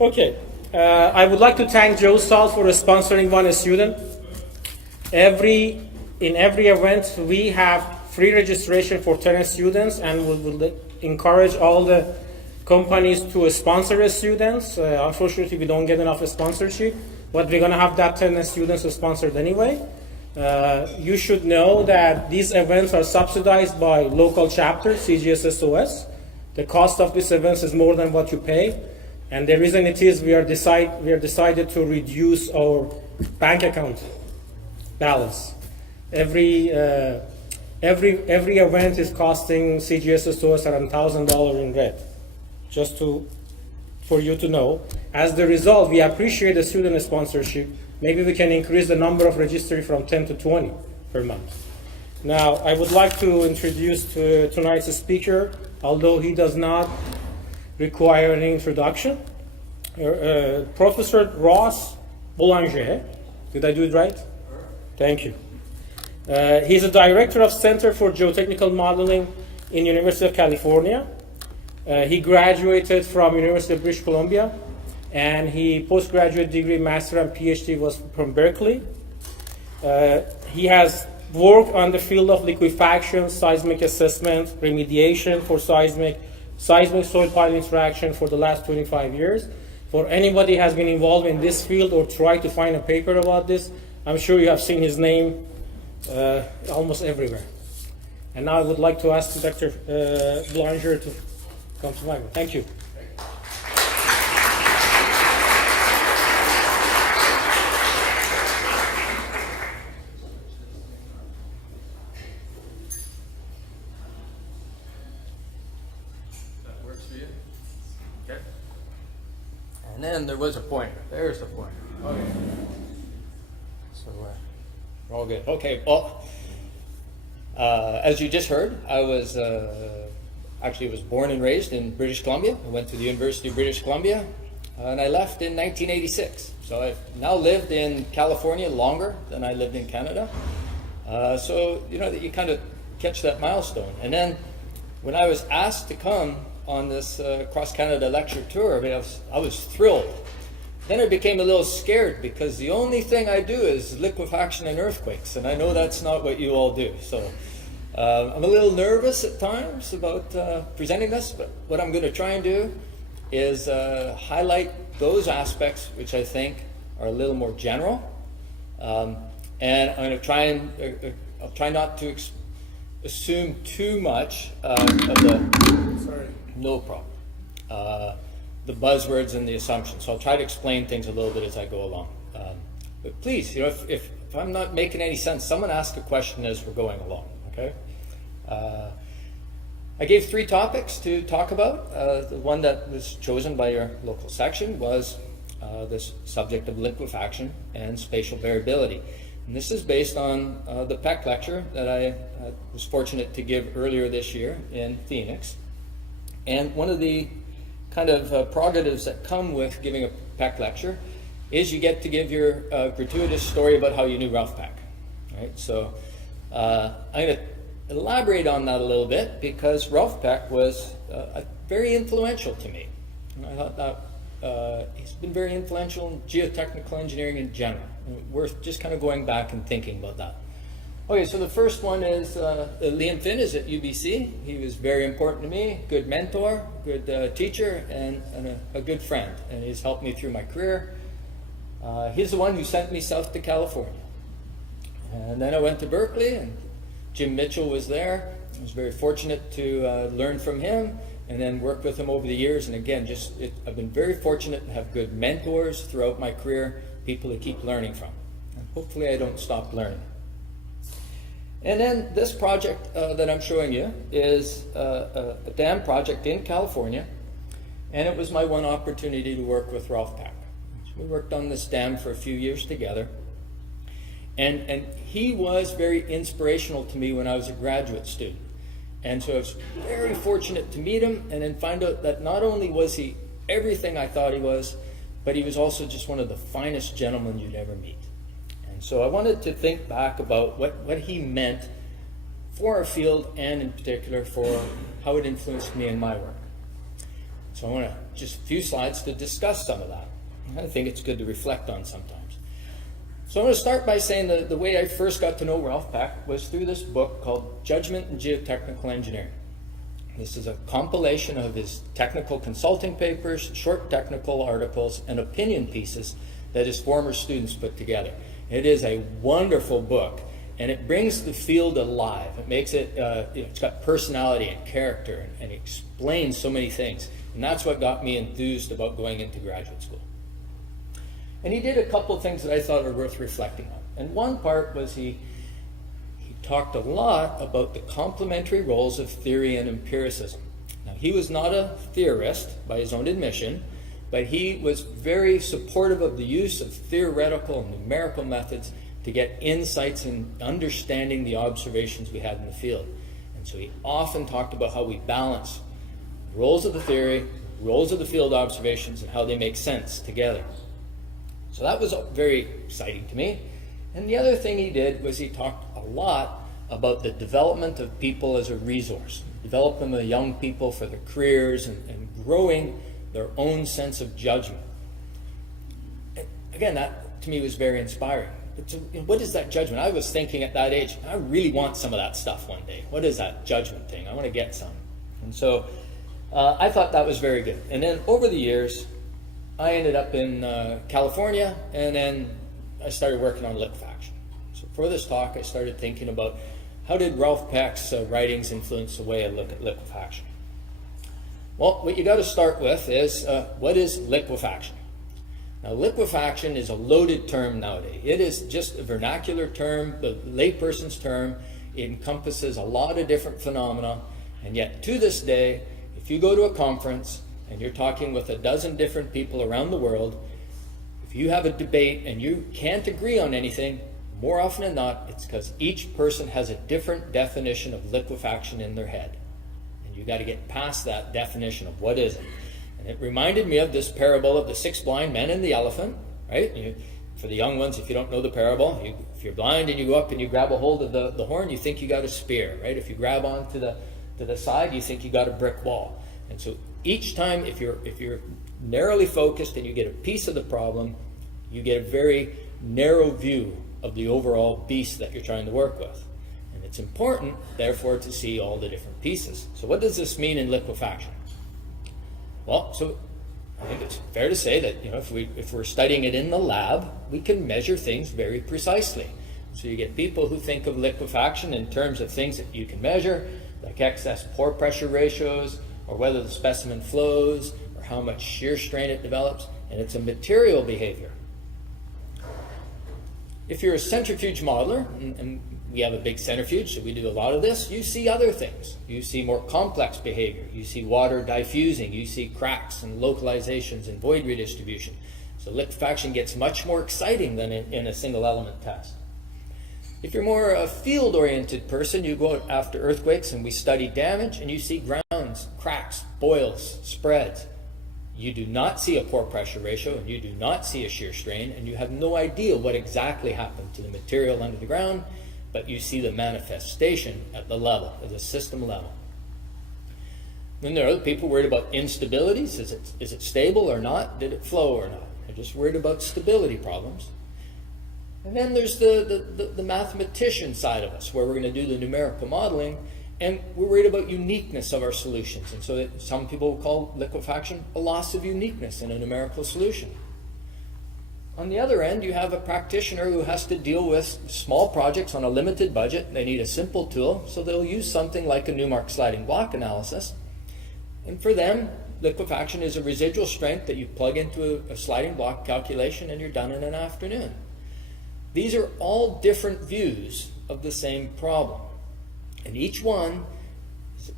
Okay. I would like to thank Joe Stahl for sponsoring one student. In every event, we have free registration for 10 students, and we will encourage all the companies to sponsor students. Unfortunately, we don't get enough sponsorship, but we're going to have that 10 students sponsored anyway. You should know that these events are subsidized by local chapters, CGSSOS. The cost of these events is more than what you pay, and the reason it is we are decided to reduce our bank account balance. Every event is costing CGSSOS around $1,000 in red, just for you to know. As the result, we appreciate the student sponsorship. Maybe we can increase the number of registry from 10 to 20 per month. Now, I would like to introduce tonight's speaker, although he does not require any introduction. Professor Ross Boulanger. Did I do it right? Thank you. He's a director of Center for Geotechnical Modeling in University of California. He graduated from University of British Columbia, and he postgraduate degree, master, and PhD was from Berkeley. He has worked on the field of liquefaction, seismic assessment, remediation for seismic soil pile interaction for the last 25 years. For anybody who has been involved in this field or tried to find a paper about this, I'm sure you have seen his name almost everywhere. And now I would like to ask Dr. Boulanger to come to my room. Thank you. That works for you? Okay. And then there was a pointer. There's the pointer. Okay. So we're all good. Okay. Well, as you just heard, I was born and raised in British Columbia. I went to the University of British Columbia, and I left in 1986. So I've now lived in California longer than I lived in Canada. So you know that you kind of catch that milestone. And then when I was asked to come on this cross Canada lecture tour, I was thrilled. Then I became a little scared because the only thing I do is liquefaction and earthquakes, and I know that's not what you all do. So I'm a little nervous at times about presenting this, but what I'm going to try and do is highlight those aspects which I think are a little more general, and I'm going to I'll try not to assume too much of no problem. The buzzwords and the assumptions. So I'll try to explain things a little bit as I go along. But please, you know, if I'm not making any sense, someone ask a question as we're going along. Okay. I gave 3 topics to talk about. The one that was chosen by your local section was this subject of liquefaction and spatial variability. And this is based on the Peck lecture that I was fortunate to give earlier this year in Phoenix. And one of the kind of prerogatives that come with giving a Peck lecture is you get to give your gratuitous story about how you knew Ralph Peck. Right? So I'm going to elaborate on that a little bit because Ralph Peck was very influential to me. And I thought that he's been very influential in geotechnical engineering in general. Worth just kind of going back and thinking about that. Okay, so the first one is Liam Finn is at UBC. He was very important to me, good mentor, good teacher, and a good friend. And he's helped me through my career. He's the one who sent me south to California. And then I went to Berkeley, and Jim Mitchell was there. I was very fortunate to learn from him and then work with him over the years. And again, I've been very fortunate to have good mentors throughout my career, people to keep learning from. And hopefully I don't stop learning. And then this project that I'm showing you is a dam project in California, and it was my one opportunity to work with Ralph Peck. We worked on this dam for a few years together, and he was very inspirational to me when I was a graduate student. And so I was very fortunate to meet him and then find out that not only was he everything I thought he was, but he was also just one of the finest gentlemen you'd ever meet. So I wanted to think back about what he meant for our field and in particular for how it influenced me in my work. So I want to just a few slides to discuss some of that. I think it's good to reflect on sometimes. So I'm going to start by saying that the way I first got to know Ralph Peck was through this book called Judgment in Geotechnical Engineering. This is a compilation of his technical consulting papers, short technical articles, and opinion pieces that his former students put together. It is a wonderful book, and it brings the field alive. It makes it, it's got personality and character, and it explains so many things. And that's what got me enthused about going into graduate school. And he did a couple of things that I thought were worth reflecting on. And one part was he talked a lot about the complementary roles of theory and empiricism. Now, he was not a theorist by his own admission, but he was very supportive of the use of theoretical and numerical methods to get insights in understanding the observations we had in the field. And so he often talked about how we balance roles of the theory, roles of the field observations, and how they make sense together. So that was very exciting to me. And the other thing he did was he talked a lot about the development of people as a resource, development of young people for their careers and growing their own sense of judgment. Again, that to me was very inspiring. But so, what is that judgment? I was thinking at that age, I really want some of that stuff one day. What is that judgment thing? I want to get some. And so I thought that was very good. And then over the years, I ended up in California, and then I started working on liquefaction. So for this talk, I started thinking about how did Ralph Peck's writings influence the way I look at liquefaction? Well, what you got to start with is what is liquefaction? Now, liquefaction is a loaded term nowadays. It is just a vernacular term, the layperson's term. It encompasses a lot of different phenomena, and yet to this day, if you go to a conference and you're talking with a dozen different people around the world, if you have a debate and you can't agree on anything, more often than not, it's because each person has a different definition of liquefaction in their head. And you got to get past that definition of what is it. And it reminded me of this parable of the 6 blind men and the elephant, right? For the young ones, if you don't know the parable, if you're blind and you go up and you grab a hold of the horn, you think you got a spear, right? If you grab onto the side, you think you got a brick wall. And so each time, if you're narrowly focused and you get a piece of the problem, you get a very narrow view of the overall beast that you're trying to work with. And it's important, therefore, to see all the different pieces. So what does this mean in liquefaction? Well, so I think it's fair to say that if we're studying it in the lab, we can measure things very precisely. So you get people who think of liquefaction in terms of things that you can measure, like excess pore pressure ratios, or whether the specimen flows, or how much shear strain it develops, and it's a material behavior. If you're a centrifuge modeler, and we have a big centrifuge, so we do a lot of this, you see other things. You see more complex behavior. You see water diffusing. You see cracks and localizations and void redistribution. So liquefaction gets much more exciting than in a single element test. If you're more a field-oriented person, you go out after earthquakes and we study damage, and you see grounds, cracks, boils, spreads. You do not see a pore pressure ratio, and you do not see a shear strain, and you have no idea what exactly happened to the material under the ground, but you see the manifestation at the level, at the system level. Then there are other people worried about instabilities. Is it stable or not? Did it flow or not? They're just worried about stability problems. And then there's the mathematician side of us, where we're going to do the numerical modeling, and we're worried about uniqueness of our solutions. And so some people call liquefaction a loss of uniqueness in a numerical solution. On the other end, you have a practitioner who has to deal with small projects on a limited budget. They need a simple tool, so they'll use something like a Newmark sliding block analysis. And for them, liquefaction is a residual strength that you plug into a sliding block calculation, and you're done in an afternoon. These are all different views of the same problem. And each one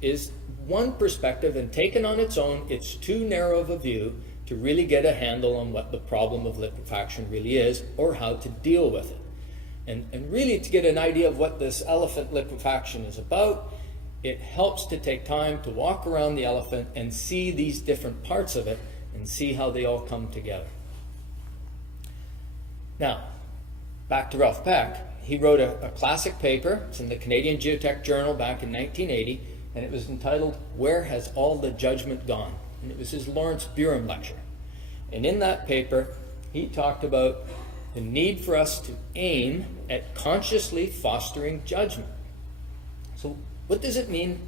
is one perspective, and taken on its own, it's too narrow of a view to really get a handle on what the problem of liquefaction really is, or how to deal with it. And really, to get an idea of what this elephant liquefaction is about, it helps to take time to walk around the elephant and see these different parts of it and see how they all come together. Now, back to Ralph Peck. He wrote a classic paper. It's in the Canadian Geotech Journal back in 1980, and it was entitled, "Where Has All the Judgment Gone?" and it was his Lawrence Burum lecture. And in that paper, he talked about the need for us to aim at consciously fostering judgment. So what does it mean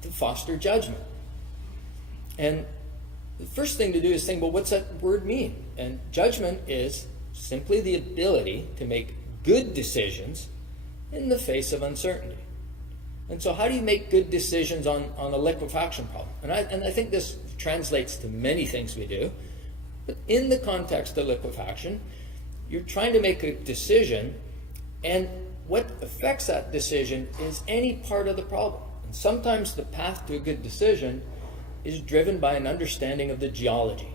to foster judgment? And the first thing to do is think, well, what's that word mean? And judgment is simply the ability to make good decisions in the face of uncertainty. And so how do you make good decisions on a liquefaction problem? And I think this translates to many things we do. But in the context of liquefaction, you're trying to make a decision, and what affects that decision is any part of the problem. And sometimes the path to a good decision is driven by an understanding of the geology.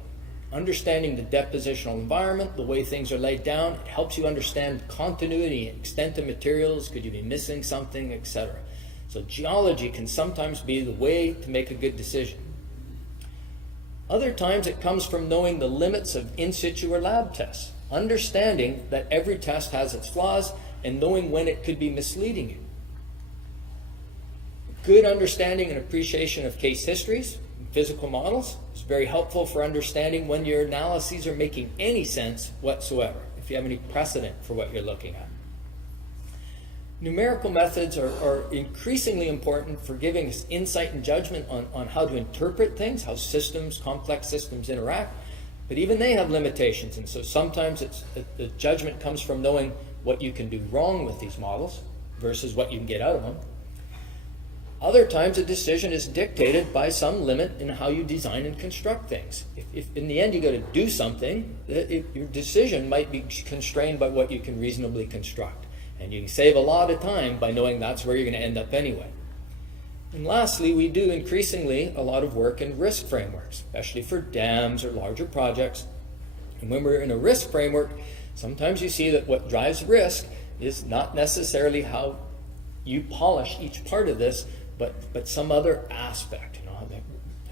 Understanding the depositional environment, the way things are laid down, it helps you understand continuity, extent of materials, could you be missing something, etc. So geology can sometimes be the way to make a good decision. Other times it comes from knowing the limits of in situ or lab tests, understanding that every test has its flaws, and knowing when it could be misleading you. Good understanding and appreciation of case histories, physical models, is very helpful for understanding when your analyses are making any sense whatsoever, if you have any precedent for what you're looking at. Numerical methods are increasingly important for giving us insight and judgment on how to interpret things, how systems, complex systems interact, but even they have limitations, and so sometimes the judgment comes from knowing what you can do wrong with these models versus what you can get out of them. Other times a decision is dictated by some limit in how you design and construct things. If in the end you got to do something, your decision might be constrained by what you can reasonably construct. And you can save a lot of time by knowing that's where you're going to end up anyway. And lastly, we do increasingly a lot of work in risk frameworks, especially for dams or larger projects. And when we're in a risk framework, sometimes you see that what drives risk is not necessarily how you polish each part of this, but some other aspect. You know,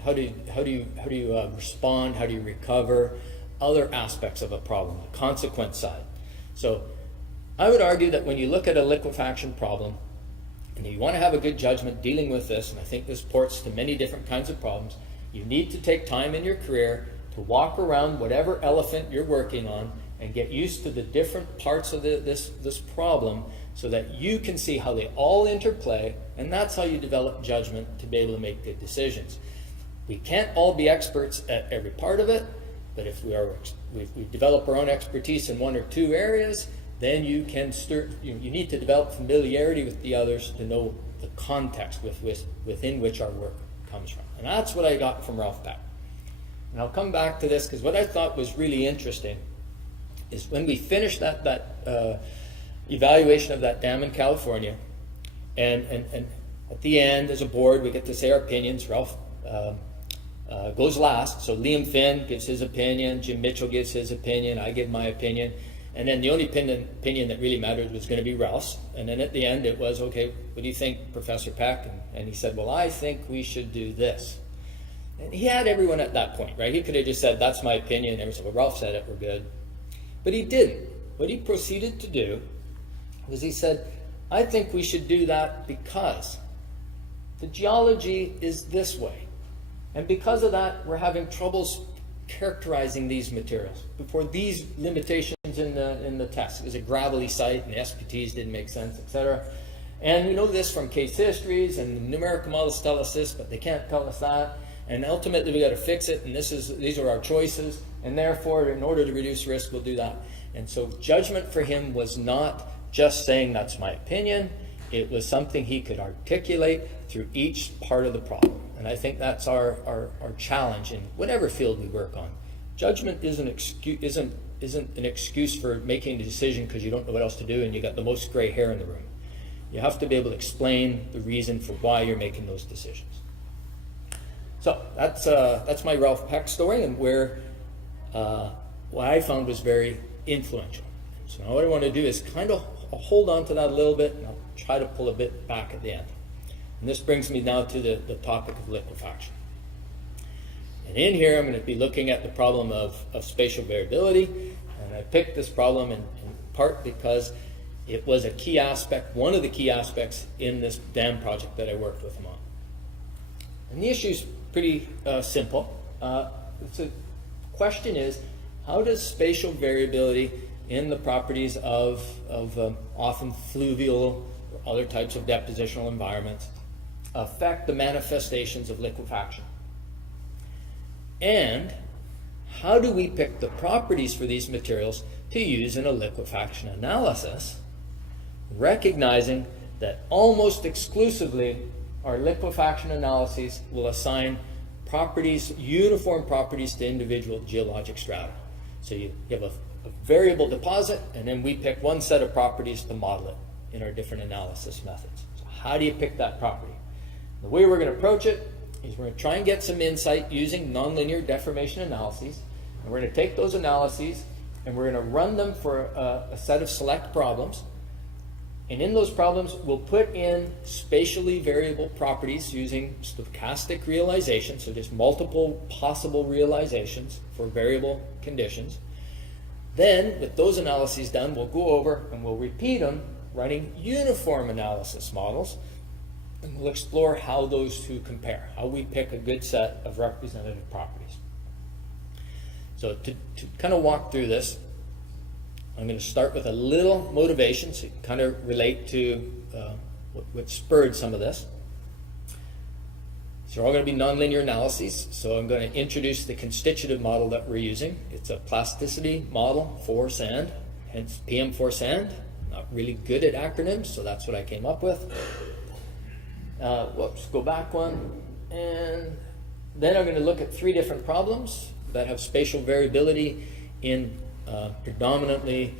how do you respond? How do you recover? Other aspects of a problem, the consequence side. So I would argue that when you look at a liquefaction problem, and you want to have a good judgment dealing with this, and I think this ports to many different kinds of problems, you need to take time in your career to walk around whatever elephant you're working on and get used to the different parts of this problem so that you can see how they all interplay, and that's how you develop judgment to be able to make good decisions. We can't all be experts at every part of it, but if we develop our own expertise in one or two areas, then you can you need to develop familiarity with the others to know the context within which our work comes from. And that's what I got from Ralph Peck. And I'll come back to this because what I thought was really interesting is when we finished that evaluation of that dam in California, and at the end, as a board, we get to say our opinions. Ralph goes last, so Liam Finn gives his opinion, Jim Mitchell gives his opinion, I give my opinion. And then the only opinion that really mattered was going to be Ralph's. And then at the end it was, okay, what do you think, Professor Peck? And he said, well, I think we should do this. And he had everyone at that point, right? He could have just said, that's my opinion. And everyone said, well, Ralph said it, we're good. But he didn't. What he proceeded to do was he said, I think we should do that because the geology is this way. And because of that, we're having troubles characterizing these materials before these limitations in the test. It was a gravelly site and the SPTs didn't make sense, etc. And we know this from case histories, and the numerical models tell us this, but they can't tell us that. And ultimately we got to fix it, and these are our choices, and therefore in order to reduce risk we'll do that. And so judgment for him was not just saying that's my opinion, it was something he could articulate through each part of the problem. And I think that's our challenge in whatever field we work on. Judgment isn't an excuse for making a decision because you don't know what else to do and you got the most gray hair in the room. You have to be able to explain the reason for why you're making those decisions. So that's my Ralph Peck story, and where what I found was very influential. So now what I want to do is kind of hold on to that a little bit, and I'll try to pull a bit back at the end. And this brings me now to the topic of liquefaction. And in here, I'm going to be looking at the problem of spatial variability. And I picked this problem in part because it was a key aspect, one of the key aspects in this dam project that I worked with him on. And the issue is pretty simple. the question is, how does spatial variability in the properties of often fluvial or other types of depositional environments affect the manifestations of liquefaction? And how do we pick the properties for these materials to use in a liquefaction analysis, recognizing that almost exclusively our liquefaction analyses will assign properties, uniform properties to individual geologic strata. So you have a variable deposit, and then we pick one set of properties to model it in our different analysis methods. So how do you pick that property? The way we're going to approach it is we're going to try and get some insight using nonlinear deformation analyses, and we're going to take those analyses and we're going to run them for a set of select problems. And in those problems, we'll put in spatially variable properties using stochastic realizations, so just multiple possible realizations for variable conditions. Then, with those analyses done, we'll go over and we'll repeat them, running uniform analysis models, and we'll explore how those two compare, how we pick a good set of representative properties. So to kind of walk through this, I'm going to start with a little motivation so you can kind of relate to what spurred some of this. So they're all going to be nonlinear analyses. So I'm going to introduce the constitutive model that we're using. It's a plasticity model for sand, hence PM for sand. Not really good at acronyms, so that's what I came up with. Whoops, go back one. And then I'm going to look at 3 different problems that have spatial variability in predominantly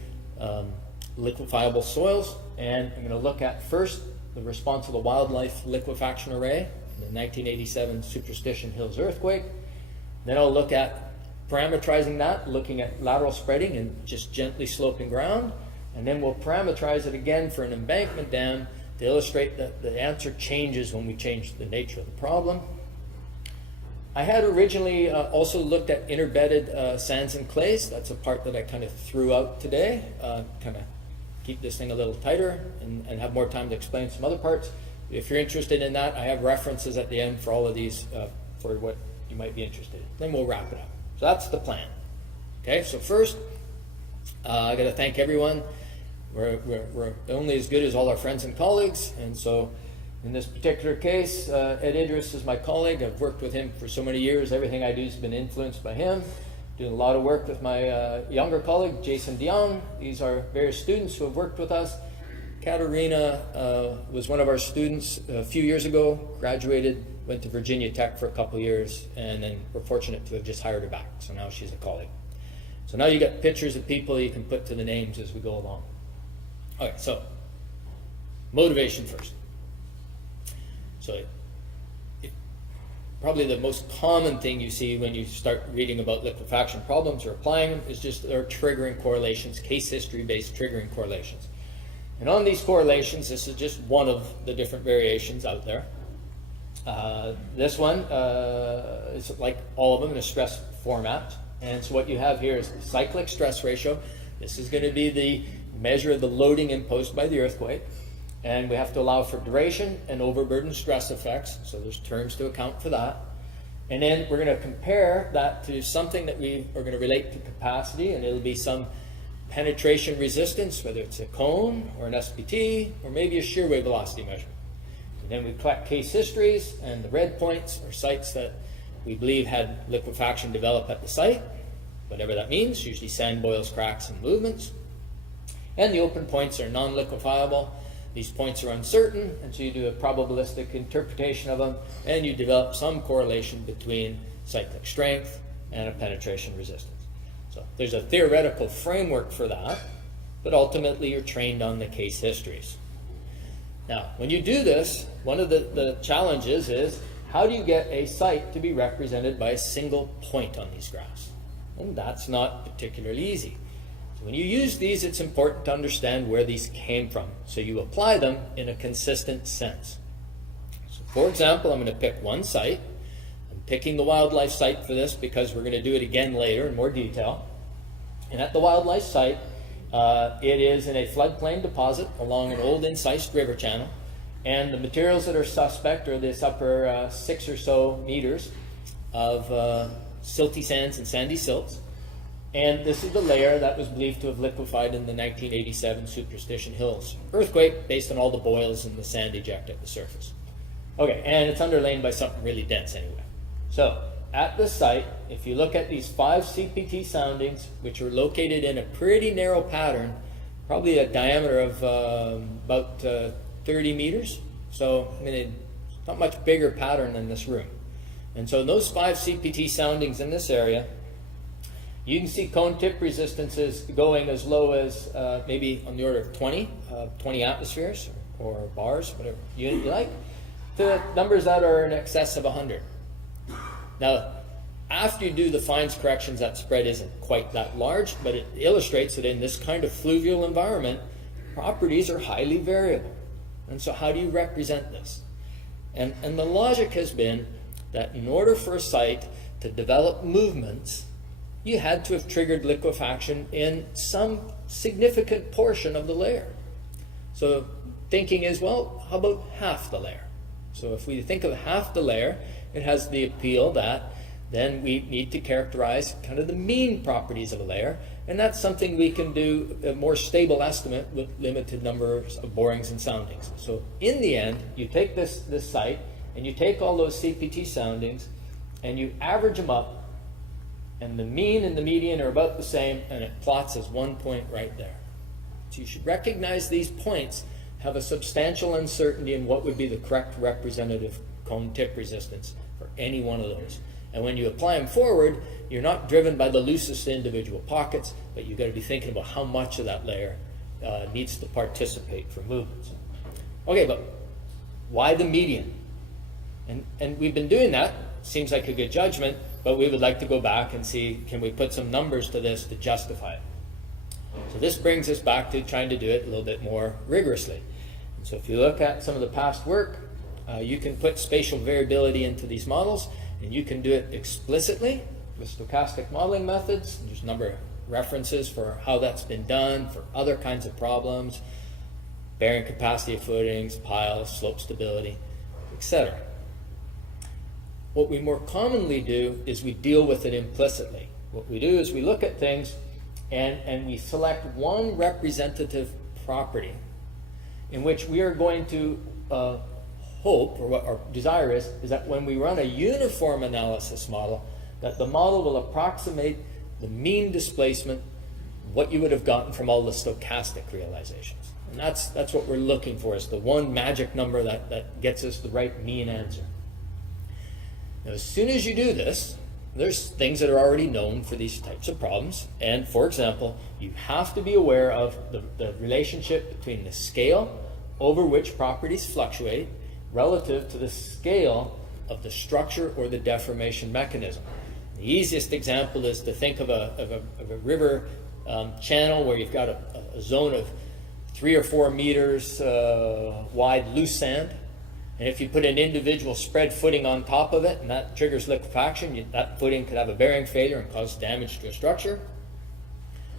liquefiable soils, and I'm going to look at first the response of the wildlife liquefaction array, the 1987 Superstition Hills earthquake. Then I'll look at parameterizing that, looking at lateral spreading and just gently sloping ground, and then we'll parameterize it again for an embankment dam to illustrate that the answer changes when we change the nature of the problem. I had originally also looked at interbedded sands and clays. That's a part that I kind of threw out today, kind of keep this thing a little tighter and have more time to explain some other parts. If you're interested in that, I have references at the end for all of these for what you might be interested in. Then we'll wrap it up. So that's the plan. Okay, so first, I got to thank everyone. We're only as good as all our friends and colleagues, and so in this particular case, Ed Idris is my colleague. I've worked with him for so many years. Everything I do has been influenced by him. Doing a lot of work with my younger colleague, Jason Dion. These are various students who have worked with us. Katerina was one of our students a few years ago, graduated, went to Virginia Tech for a couple years, and then we're fortunate to have just hired her back. So now she's a colleague. So now you got pictures of people you can put to the names as we go along. All right, so motivation first. So probably the most common thing you see when you start reading about liquefaction problems or applying them is just their triggering correlations, case history-based triggering correlations. And on these correlations, this is just one of the different variations out there. This one is like all of them in a stress format. And so what you have here is the cyclic stress ratio. This is going to be the measure of the loading imposed by the earthquake. And we have to allow for duration and overburden stress effects. So there's terms to account for that. And then we're going to compare that to something that we are going to relate to capacity, and it'll be some penetration resistance, whether it's a cone or an SPT, or maybe a shear wave velocity measurement. And then we collect case histories, and the red points are sites that we believe had liquefaction develop at the site, whatever that means, usually sand boils, cracks, and movements. And the open points are non-liquefiable. These points are uncertain, and so you do a probabilistic interpretation of them, and you develop some correlation between cyclic strength and a penetration resistance. So there's a theoretical framework for that, but ultimately you're trained on the case histories. Now, when you do this, one of the challenges is, how do you get a site to be represented by a single point on these graphs? And that's not particularly easy. When you use these, it's important to understand where these came from, so you apply them in a consistent sense. So for example, I'm going to pick one site. I'm picking the wildlife site for this because we're going to do it again later in more detail. And at the wildlife site, it is in a floodplain deposit along an old incised river channel, and the materials that are suspect are this upper 6 or so meters of silty sands and sandy silts. And this is the layer that was believed to have liquefied in the 1987 Superstition Hills earthquake based on all the boils and the sand ejected at the surface. Okay, and it's underlain by something really dense anyway. So at the site, if you look at these 5 CPT soundings, which are located in a pretty narrow pattern, probably a diameter of about 30 meters. So, I mean, it's not much bigger pattern than this room. And so those 5 CPT soundings in this area, you can see cone tip resistances going as low as maybe on the order of 20 atmospheres or bars, whatever unit you like, to numbers that are in excess of 100. Now, after you do the fines corrections, that spread isn't quite that large, but it illustrates that in this kind of fluvial environment, properties are highly variable. And so how do you represent this? And the logic has been that in order for a site to develop movements, you had to have triggered liquefaction in some significant portion of the layer. So thinking is, well, how about half the layer? So if we think of half the layer, it has the appeal that then we need to characterize kind of the mean properties of a layer, and that's something we can do a more stable estimate with limited numbers of borings and soundings. So in the end, you take this site, and you take all those CPT soundings, and you average them up, and the mean and the median are about the same, and it plots as one point right there. So you should recognize these points have a substantial uncertainty in what would be the correct representative cone tip resistance for any one of those. And when you apply them forward, you're not driven by the loosest individual pockets, but you've got to be thinking about how much of that layer needs to participate for movements. Okay, but why the median? And we've been doing that. Seems like a good judgment, but we would like to go back and see, can we put some numbers to this to justify it? So this brings us back to trying to do it a little bit more rigorously. And so if you look at some of the past work, you can put spatial variability into these models, and you can do it explicitly with stochastic modeling methods. There's a number of references for how that's been done for other kinds of problems, bearing capacity of footings, piles, slope stability, etc. What we more commonly do is we deal with it implicitly. What we do is we look at things and we select one representative property in which we are going to hope, or what our desire is that when we run a uniform analysis model, that the model will approximate the mean displacement, what you would have gotten from all the stochastic realizations. And that's what we're looking for, is the one magic number that gets us the right mean answer. Now, as soon as you do this, there's things that are already known for these types of problems. And for example, you have to be aware of the relationship between the scale over which properties fluctuate relative to the scale of the structure or the deformation mechanism. The easiest example is to think of a river channel where you've got a zone of 3 or 4 meters wide loose sand. And if you put an individual spread footing on top of it and that triggers liquefaction, that footing could have a bearing failure and cause damage to a structure.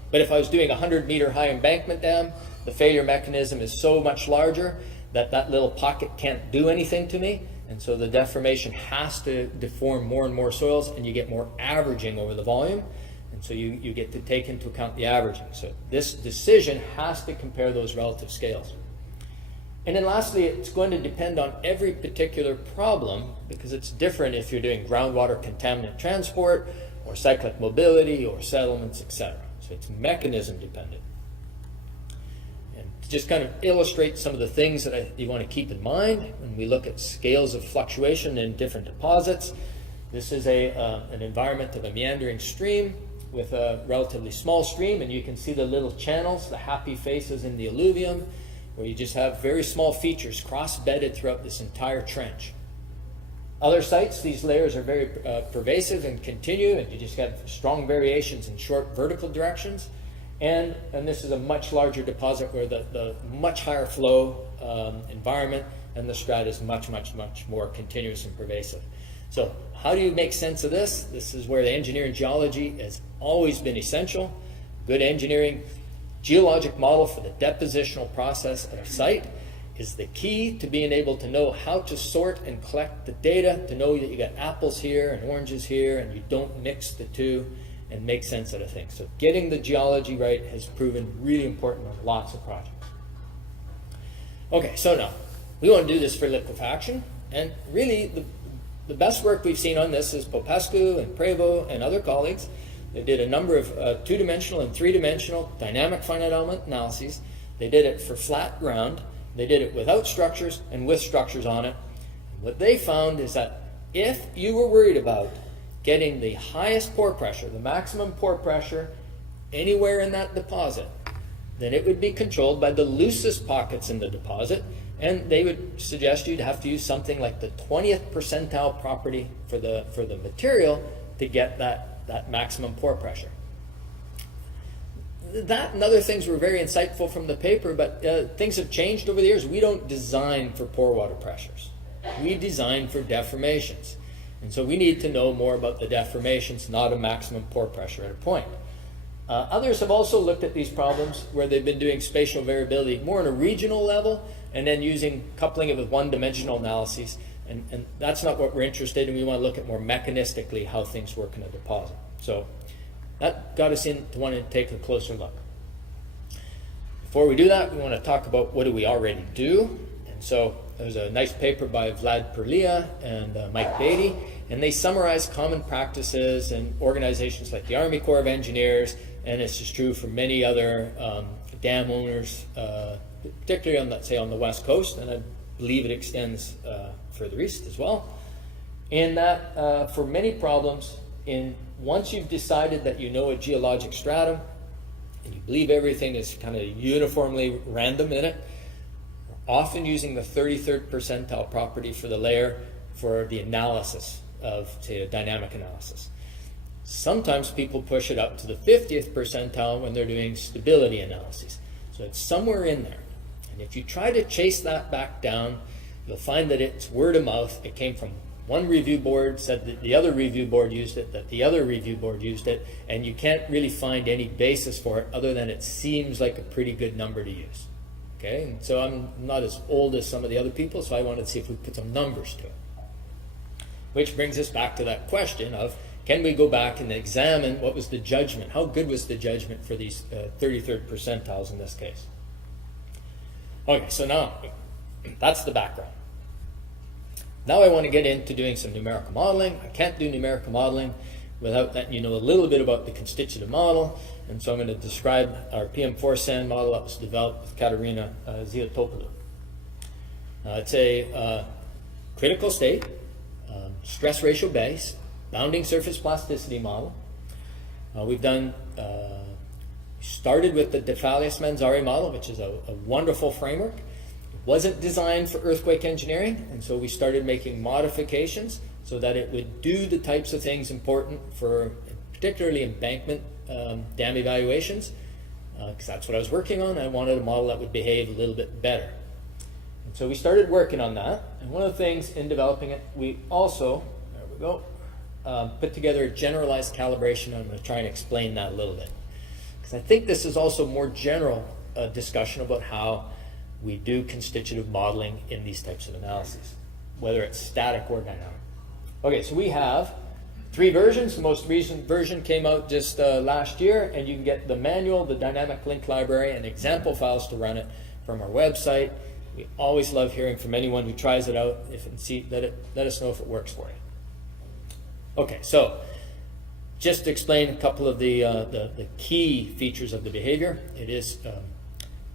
But if I was doing a 100-meter high embankment dam, the failure mechanism is so much larger that that little pocket can't do anything to me. And so the deformation has to deform more and more soils, and you get more averaging over the volume. And so you get to take into account the averaging. So this decision has to compare those relative scales. And then lastly, it's going to depend on every particular problem, because it's different if you're doing groundwater contaminant transport or cyclic mobility or settlements, etc. So it's mechanism dependent. And to just kind of illustrate some of the things that you want to keep in mind when we look at scales of fluctuation in different deposits. This is an environment of a meandering stream with a relatively small stream, and you can see the little channels, the happy faces in the alluvium, where you just have very small features cross-bedded throughout this entire trench. Other sites, these layers are very pervasive and continue, and you just have strong variations in short vertical directions. And this is a much larger deposit where the much higher flow environment and the strata is much, much, much more continuous and pervasive. So how do you make sense of this? This is where the engineering geology has always been essential. Good engineering geologic model for the depositional process at a site is the key to being able to know how to sort and collect the data, to know that you got apples here and oranges here, and you don't mix the two, and make sense out of things. So getting the geology right has proven really important on lots of projects. Okay, so now, we want to do this for liquefaction, and really the best work we've seen on this is Popescu and Prevost and other colleagues. They did a number of two-dimensional and three-dimensional dynamic finite element analyses. They did it for flat ground. They did it without structures and with structures on it. What they found is that if you were worried about getting the highest pore pressure, the maximum pore pressure anywhere in that deposit, then it would be controlled by the loosest pockets in the deposit, and they would suggest you'd have to use something like the 20th percentile property for the material to get that maximum pore pressure. That and other things were very insightful from the paper, but things have changed over the years. We don't design for pore water pressures. We design for deformations. And so we need to know more about the deformations, not a maximum pore pressure at a point. Others have also looked at these problems where they've been doing spatial variability more on a regional level and then coupling it with one-dimensional analyses. And that's not what we're interested in. We want to look at more mechanistically how things work in a deposit. So that got us in to want to take a closer look. Before we do that, we want to talk about what do we already do. And so there's a nice paper by Vlad Perlia and Mike Beatty, and they summarize common practices in organizations like the Army Corps of Engineers, and this is true for many other dam owners, particularly on, let's say, on the West Coast, and I believe it extends further east as well. In that, for many problems, once you've decided that you know a geologic stratum, and you believe everything is kind of uniformly random in it, often using the 33rd percentile property for the layer for the analysis of, say, a dynamic analysis. Sometimes people push it up to the 50th percentile when they're doing stability analyses. So it's somewhere in there. And if you try to chase that back down, you'll find that it's word of mouth. It came from one review board, said that the other review board used it, that the other review board used it, and you can't really find any basis for it other than it seems like a pretty good number to use. Okay, and so I'm not as old as some of the other people, so I wanted to see if we put some numbers to it. Which brings us back to that question of, can we go back and examine what was the judgment? How good was the judgment for these 33rd percentiles in this case? Okay, so now, that's the background. Now I want to get into doing some numerical modeling. I can't do numerical modeling without letting you know a little bit about the constitutive model. And so I'm going to describe our PM4 sand model that was developed with Katerina Ziatopoulou. It's a critical state, stress ratio based, bounding surface plasticity model. We've started with the Defalius-Manzari model, which is a wonderful framework. It wasn't designed for earthquake engineering, and so we started making modifications so that it would do the types of things important for particularly embankment dam evaluations, because that's what I was working on. I wanted a model that would behave a little bit better. And so we started working on that, and one of the things in developing it, we also, there we go, put together a generalized calibration. I'm going to try and explain that a little bit, because I think this is also more general discussion about how we do constitutive modeling in these types of analyses, whether it's static or dynamic. Okay, so we have 3 versions. The most recent version came out just last year, and you can get the manual, the dynamic link library, and example files to run it from our website. We always love hearing from anyone who tries it out. Let us know if it works for you. Okay, so just to explain a couple of the key features of the behavior. It is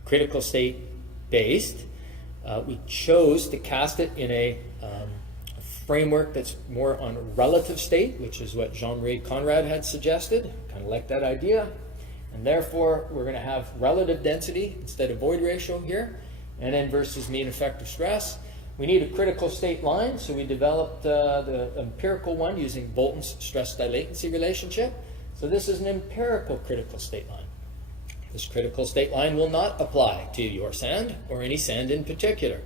critical state based. We chose to cast it in a framework that's more on relative state, which is what Jean-Marie Conrad had suggested. Kind of like that idea. And therefore, we're going to have relative density instead of void ratio here, and then versus mean effective stress. We need a critical state line, so we developed the empirical one using Bolton's stress dilatancy relationship. So this is an empirical critical state line. This critical state line will not apply to your sand or any sand in particular.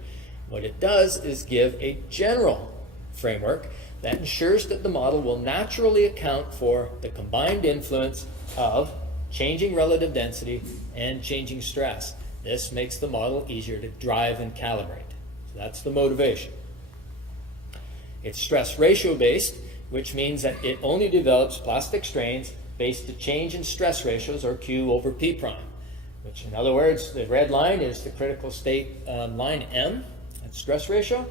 What it does is give a general framework that ensures that the model will naturally account for the combined influence of changing relative density and changing stress. This makes the model easier to drive and calibrate. So that's the motivation. It's stress ratio based, which means that it only develops plastic strains based on change in stress ratios, or Q over P prime, which in other words, the red line is the critical state line M, that's stress ratio,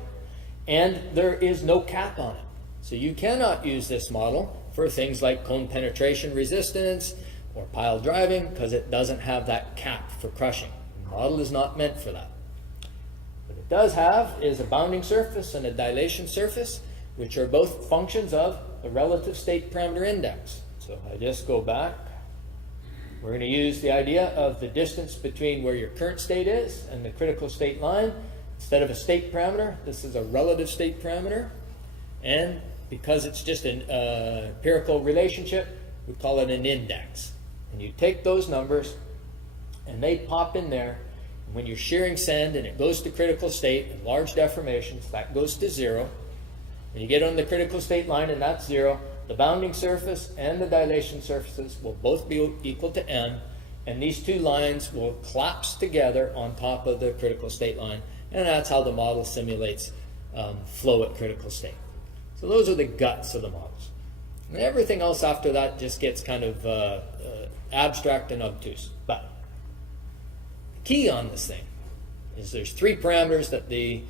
and there is no cap on it. So you cannot use this model for things like cone penetration resistance or pile driving because it doesn't have that cap for crushing. The model is not meant for that. What it does have is a bounding surface and a dilation surface, which are both functions of the relative state parameter index. So if I just go back, we're going to use the idea of the distance between where your current state is and the critical state line. Instead of a state parameter, this is a relative state parameter. And because it's just an empirical relationship, we call it an index. And you take those numbers and they pop in there. And when you're shearing sand and it goes to critical state and large deformations, that goes to 0. When you get on the critical state line and that's 0, the bounding surface and the dilation surfaces will both be equal to M, and these two lines will collapse together on top of the critical state line, and that's how the model simulates flow at critical state. So those are the guts of the models. And everything else after that just gets kind of abstract and obtuse. But the key on this thing is there's 3 parameters that the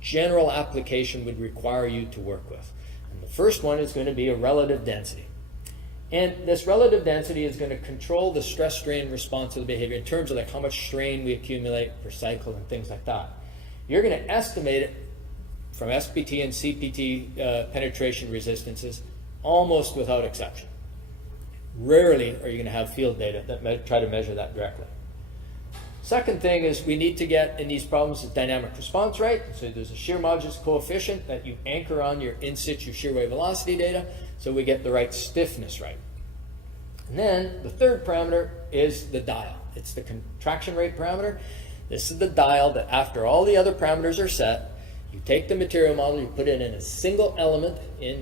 general application would require you to work with. And the first one is going to be a relative density. And this relative density is going to control the stress strain response of the behavior in terms of like how much strain we accumulate per cycle and things like that. You're going to estimate it from SPT and CPT penetration resistances almost without exception. Rarely are you going to have field data that try to measure that directly. Second thing is we need to get in these problems a dynamic response rate. So there's a shear modulus coefficient that you anchor on your in situ shear wave velocity data so we get the right stiffness right. And then the third parameter is the dial. It's the contraction rate parameter. This is the dial that after all the other parameters are set, you take the material model, you put it in a single element,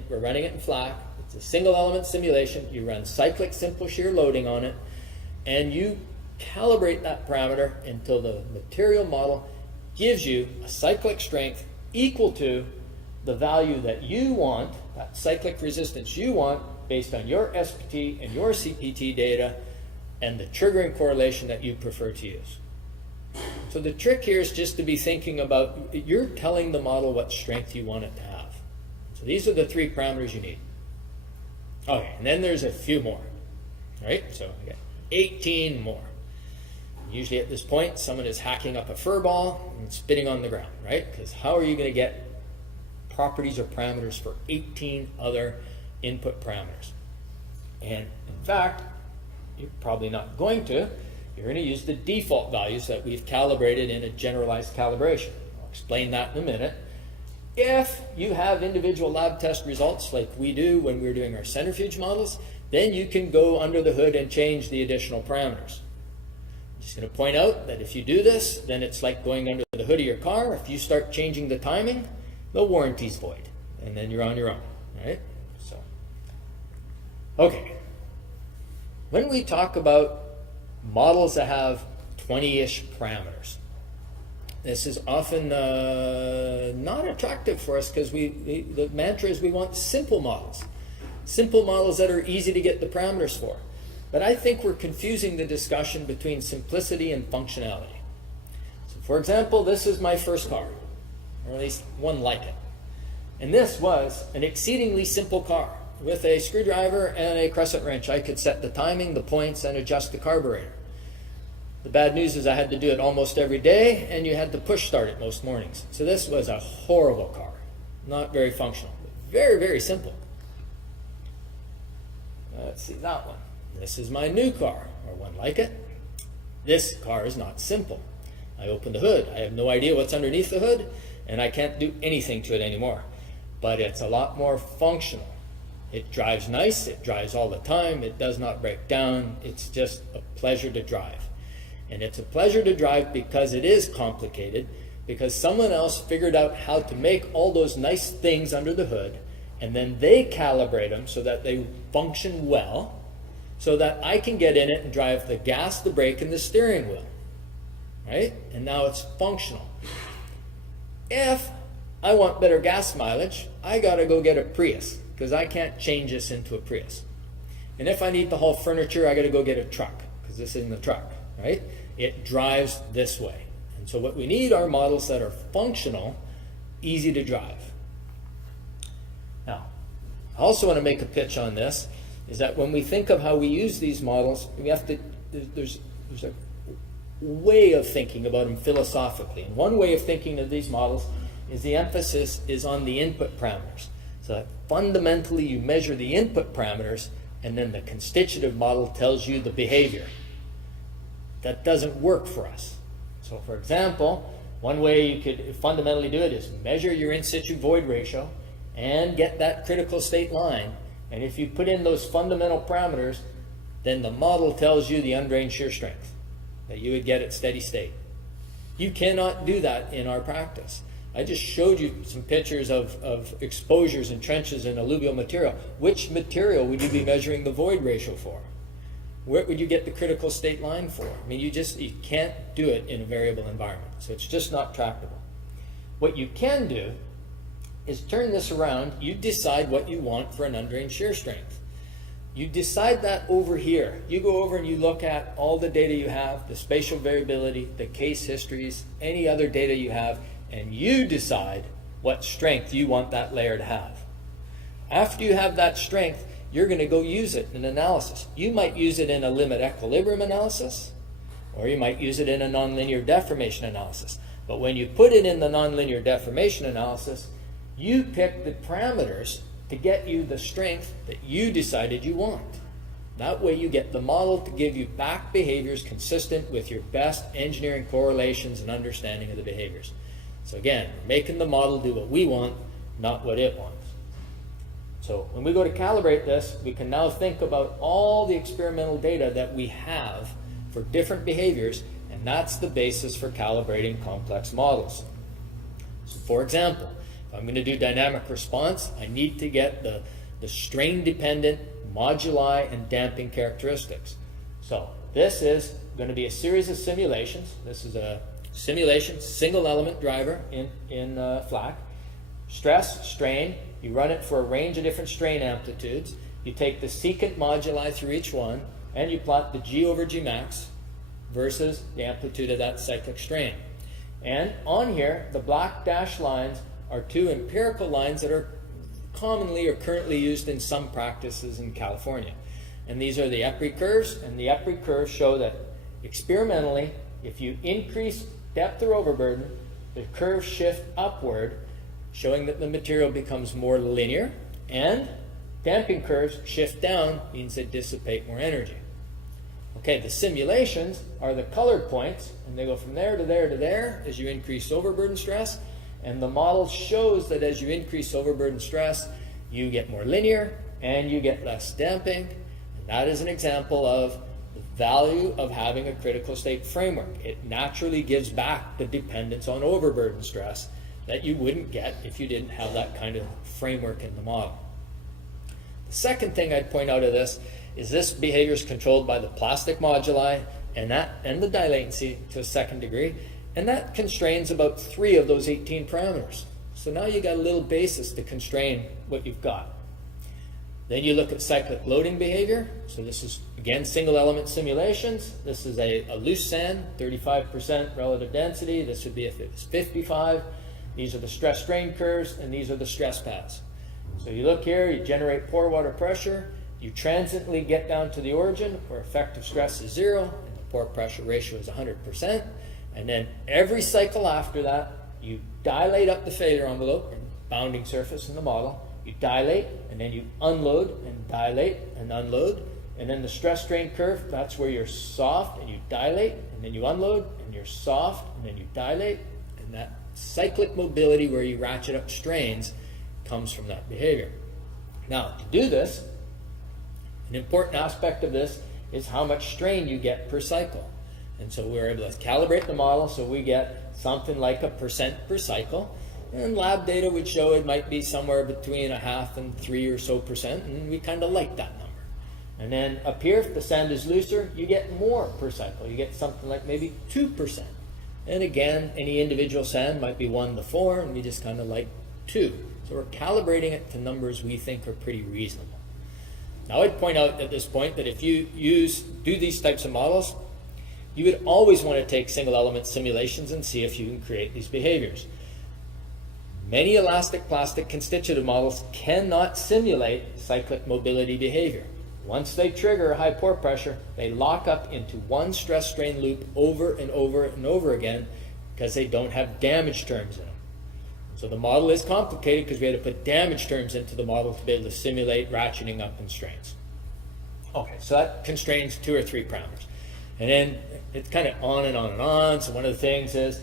we're running it in FLAC, it's a single element simulation, you run cyclic simple shear loading on it, and you calibrate that parameter until the material model gives you a cyclic strength equal to the value that you want, that cyclic resistance you want, based on your SPT and your CPT data and the triggering correlation that you prefer to use. So the trick here is just to be thinking about, you're telling the model what strength you want it to have. So these are the 3 parameters you need. Okay, and then there's a few more, right? So I got 18 more. Usually at this point, someone is hacking up a fur ball and spitting on the ground, right? Because how are you going to get properties or parameters for 18 other input parameters? And in fact, you're probably not going to. You're going to use the default values that we've calibrated in a generalized calibration. I'll explain that in a minute. If you have individual lab test results like we do when we're doing our centrifuge models, then you can go under the hood and change the additional parameters. I'm just going to point out that if you do this, then it's like going under the hood of your car. If you start changing the timing, the warranty's void, and then you're on your own, right? So, okay. When we talk about models that have 20-ish parameters, this is often not attractive for us because the mantra is we want simple models that are easy to get the parameters for. But I think we're confusing the discussion between simplicity and functionality. So for example, this is my first car, or at least one like it. And this was an exceedingly simple car. With a screwdriver and a crescent wrench, I could set the timing, the points, and adjust the carburetor. The bad news is I had to do it almost every day, and you had to push start it most mornings. So this was a horrible car. Not very functional. Very, very simple. Let's see that one. This is my new car, or one like it. This car is not simple. I open the hood. I have no idea what's underneath the hood, and I can't do anything to it anymore. But it's a lot more functional. It drives nice. It drives all the time. It does not break down. It's just a pleasure to drive. And it's a pleasure to drive because it is complicated, because someone else figured out how to make all those nice things under the hood, and then they calibrate them so that they function well, so that I can get in it and drive the gas, the brake, and the steering wheel. right? And now it's functional. If I want better gas mileage, I gotta go get a Prius, because I can't change this into a Prius. And if I need to haul furniture, I gotta go get a truck, because this isn't a truck, right? It drives this way. And so what we need are models that are functional, easy to drive. Now, I also want to make a pitch on this, is that when we think of how we use these models, we have to, there's a way of thinking about them philosophically. And one way of thinking of these models is the emphasis is on the input parameters. So that fundamentally you measure the input parameters and then the constitutive model tells you the behavior. That doesn't work for us. So for example, one way you could fundamentally do it is measure your in situ void ratio and get that critical state line. And if you put in those fundamental parameters, then the model tells you the undrained shear strength that you would get at steady state. You cannot do that in our practice. I just showed you some pictures of exposures and trenches in alluvial material. Which material would you be measuring the void ratio for? Where would you get the critical state line for? I mean, you can't do it in a variable environment. So it's just not tractable. What you can do is turn this around. You decide what you want for an undrained shear strength. You decide that over here. You go over and you look at all the data you have, the spatial variability, the case histories, any other data you have, and you decide what strength you want that layer to have. After you have that strength, you're going to go use it in analysis. You might use it in a limit equilibrium analysis, or you might use it in a nonlinear deformation analysis. But when you put it in the nonlinear deformation analysis, you pick the parameters to get you the strength that you decided you want. That way you get the model to give you back behaviors consistent with your best engineering correlations and understanding of the behaviors. So again, we're making the model do what we want, not what it wants. So when we go to calibrate this, we can now think about all the experimental data that we have for different behaviors, and that's the basis for calibrating complex models. So for example, if I'm going to do dynamic response, I need to get the strain-dependent moduli and damping characteristics. So this is going to be a series of simulations. This is a simulation, single element driver in FLAC. Stress, strain, you run it for a range of different strain amplitudes. You take the secant moduli through each one, and you plot the G over G max versus the amplitude of that cyclic strain. And on here, the black dashed lines are two empirical lines that are commonly or currently used in some practices in California. And these are the EPRI curves, and the EPRI curves show that experimentally, if you increase depth or overburden, the curves shift upward, showing that the material becomes more linear, and damping curves shift down, means they dissipate more energy. Okay, the simulations are the colored points, and they go from there to there to there as you increase overburden stress, and the model shows that as you increase overburden stress, you get more linear and you get less damping, and that is an example of the value of having a critical state framework. It naturally gives back the dependence on overburden stress that you wouldn't get if you didn't have that kind of framework in the model. The second thing I'd point out of this is this behavior is controlled by the plastic moduli and the dilatancy to a second degree, and that constrains about 3 of those 18 parameters. So now you got a little basis to constrain what you've got. Then you look at cyclic loading behavior. So this is, again, single element simulations. This is a loose sand, 35% relative density. This would be if it was 55. These are the stress strain curves, and these are the stress paths. So you look here, you generate pore water pressure. You transiently get down to the origin where effective stress is 0 and the pore pressure ratio is 100%. And then every cycle after that, you dilate up the failure envelope, or bounding surface in the model. You dilate, and then you unload and dilate and unload. And then the stress strain curve, that's where you're soft and you dilate, and then you unload, and you're soft, and then you dilate. And that cyclic mobility where you ratchet up strains comes from that behavior. Now, to do this, an important aspect of this is how much strain you get per cycle. And so we're able to calibrate the model so we get something like a % per cycle. And lab data would show it might be somewhere between 0.5 and 3 or so %, and we kind of like that number. And then up here, if the sand is looser, you get more per cycle. You get something like maybe 2%. And again, any individual sand might be 1 to 4, and we just kind of like 2. So we're calibrating it to numbers we think are pretty reasonable. Now I'd point out at this point that if you do these types of models, you would always want to take single element simulations and see if you can create these behaviors. Many elastic plastic constitutive models cannot simulate cyclic mobility behavior. Once they trigger a high pore pressure, they lock up into one stress strain loop over and over and over again because they don't have damage terms in them. So the model is complicated because we had to put damage terms into the model to be able to simulate ratcheting up in strains. Okay, so that constrains 2 or 3 parameters. And then it's kind of on and on and on. So one of the things is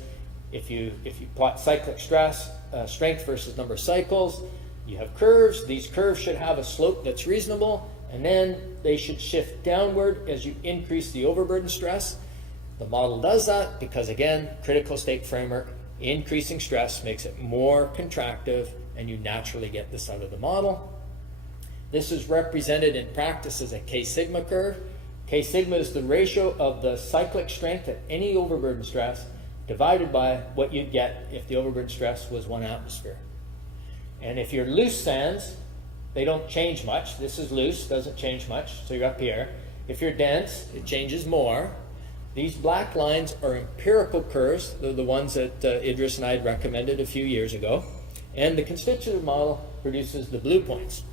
if you plot cyclic stress, strength versus number of cycles, you have curves. These curves should have a slope that's reasonable, and then they should shift downward as you increase the overburden stress. The model does that because, again, critical state framework, increasing stress makes it more contractive, and you naturally get this out of the model. This is represented in practice as a K sigma curve. K sigma is the ratio of the cyclic strength at any overburden stress divided by what you'd get if the overburden stress was 1 atmosphere. And if you're loose sands, they don't change much. This is loose, doesn't change much, so you're up here. If you're dense, it changes more. These black lines are empirical curves. They're the ones that Idris and I had recommended a few years ago. And the constitutive model produces the blue points.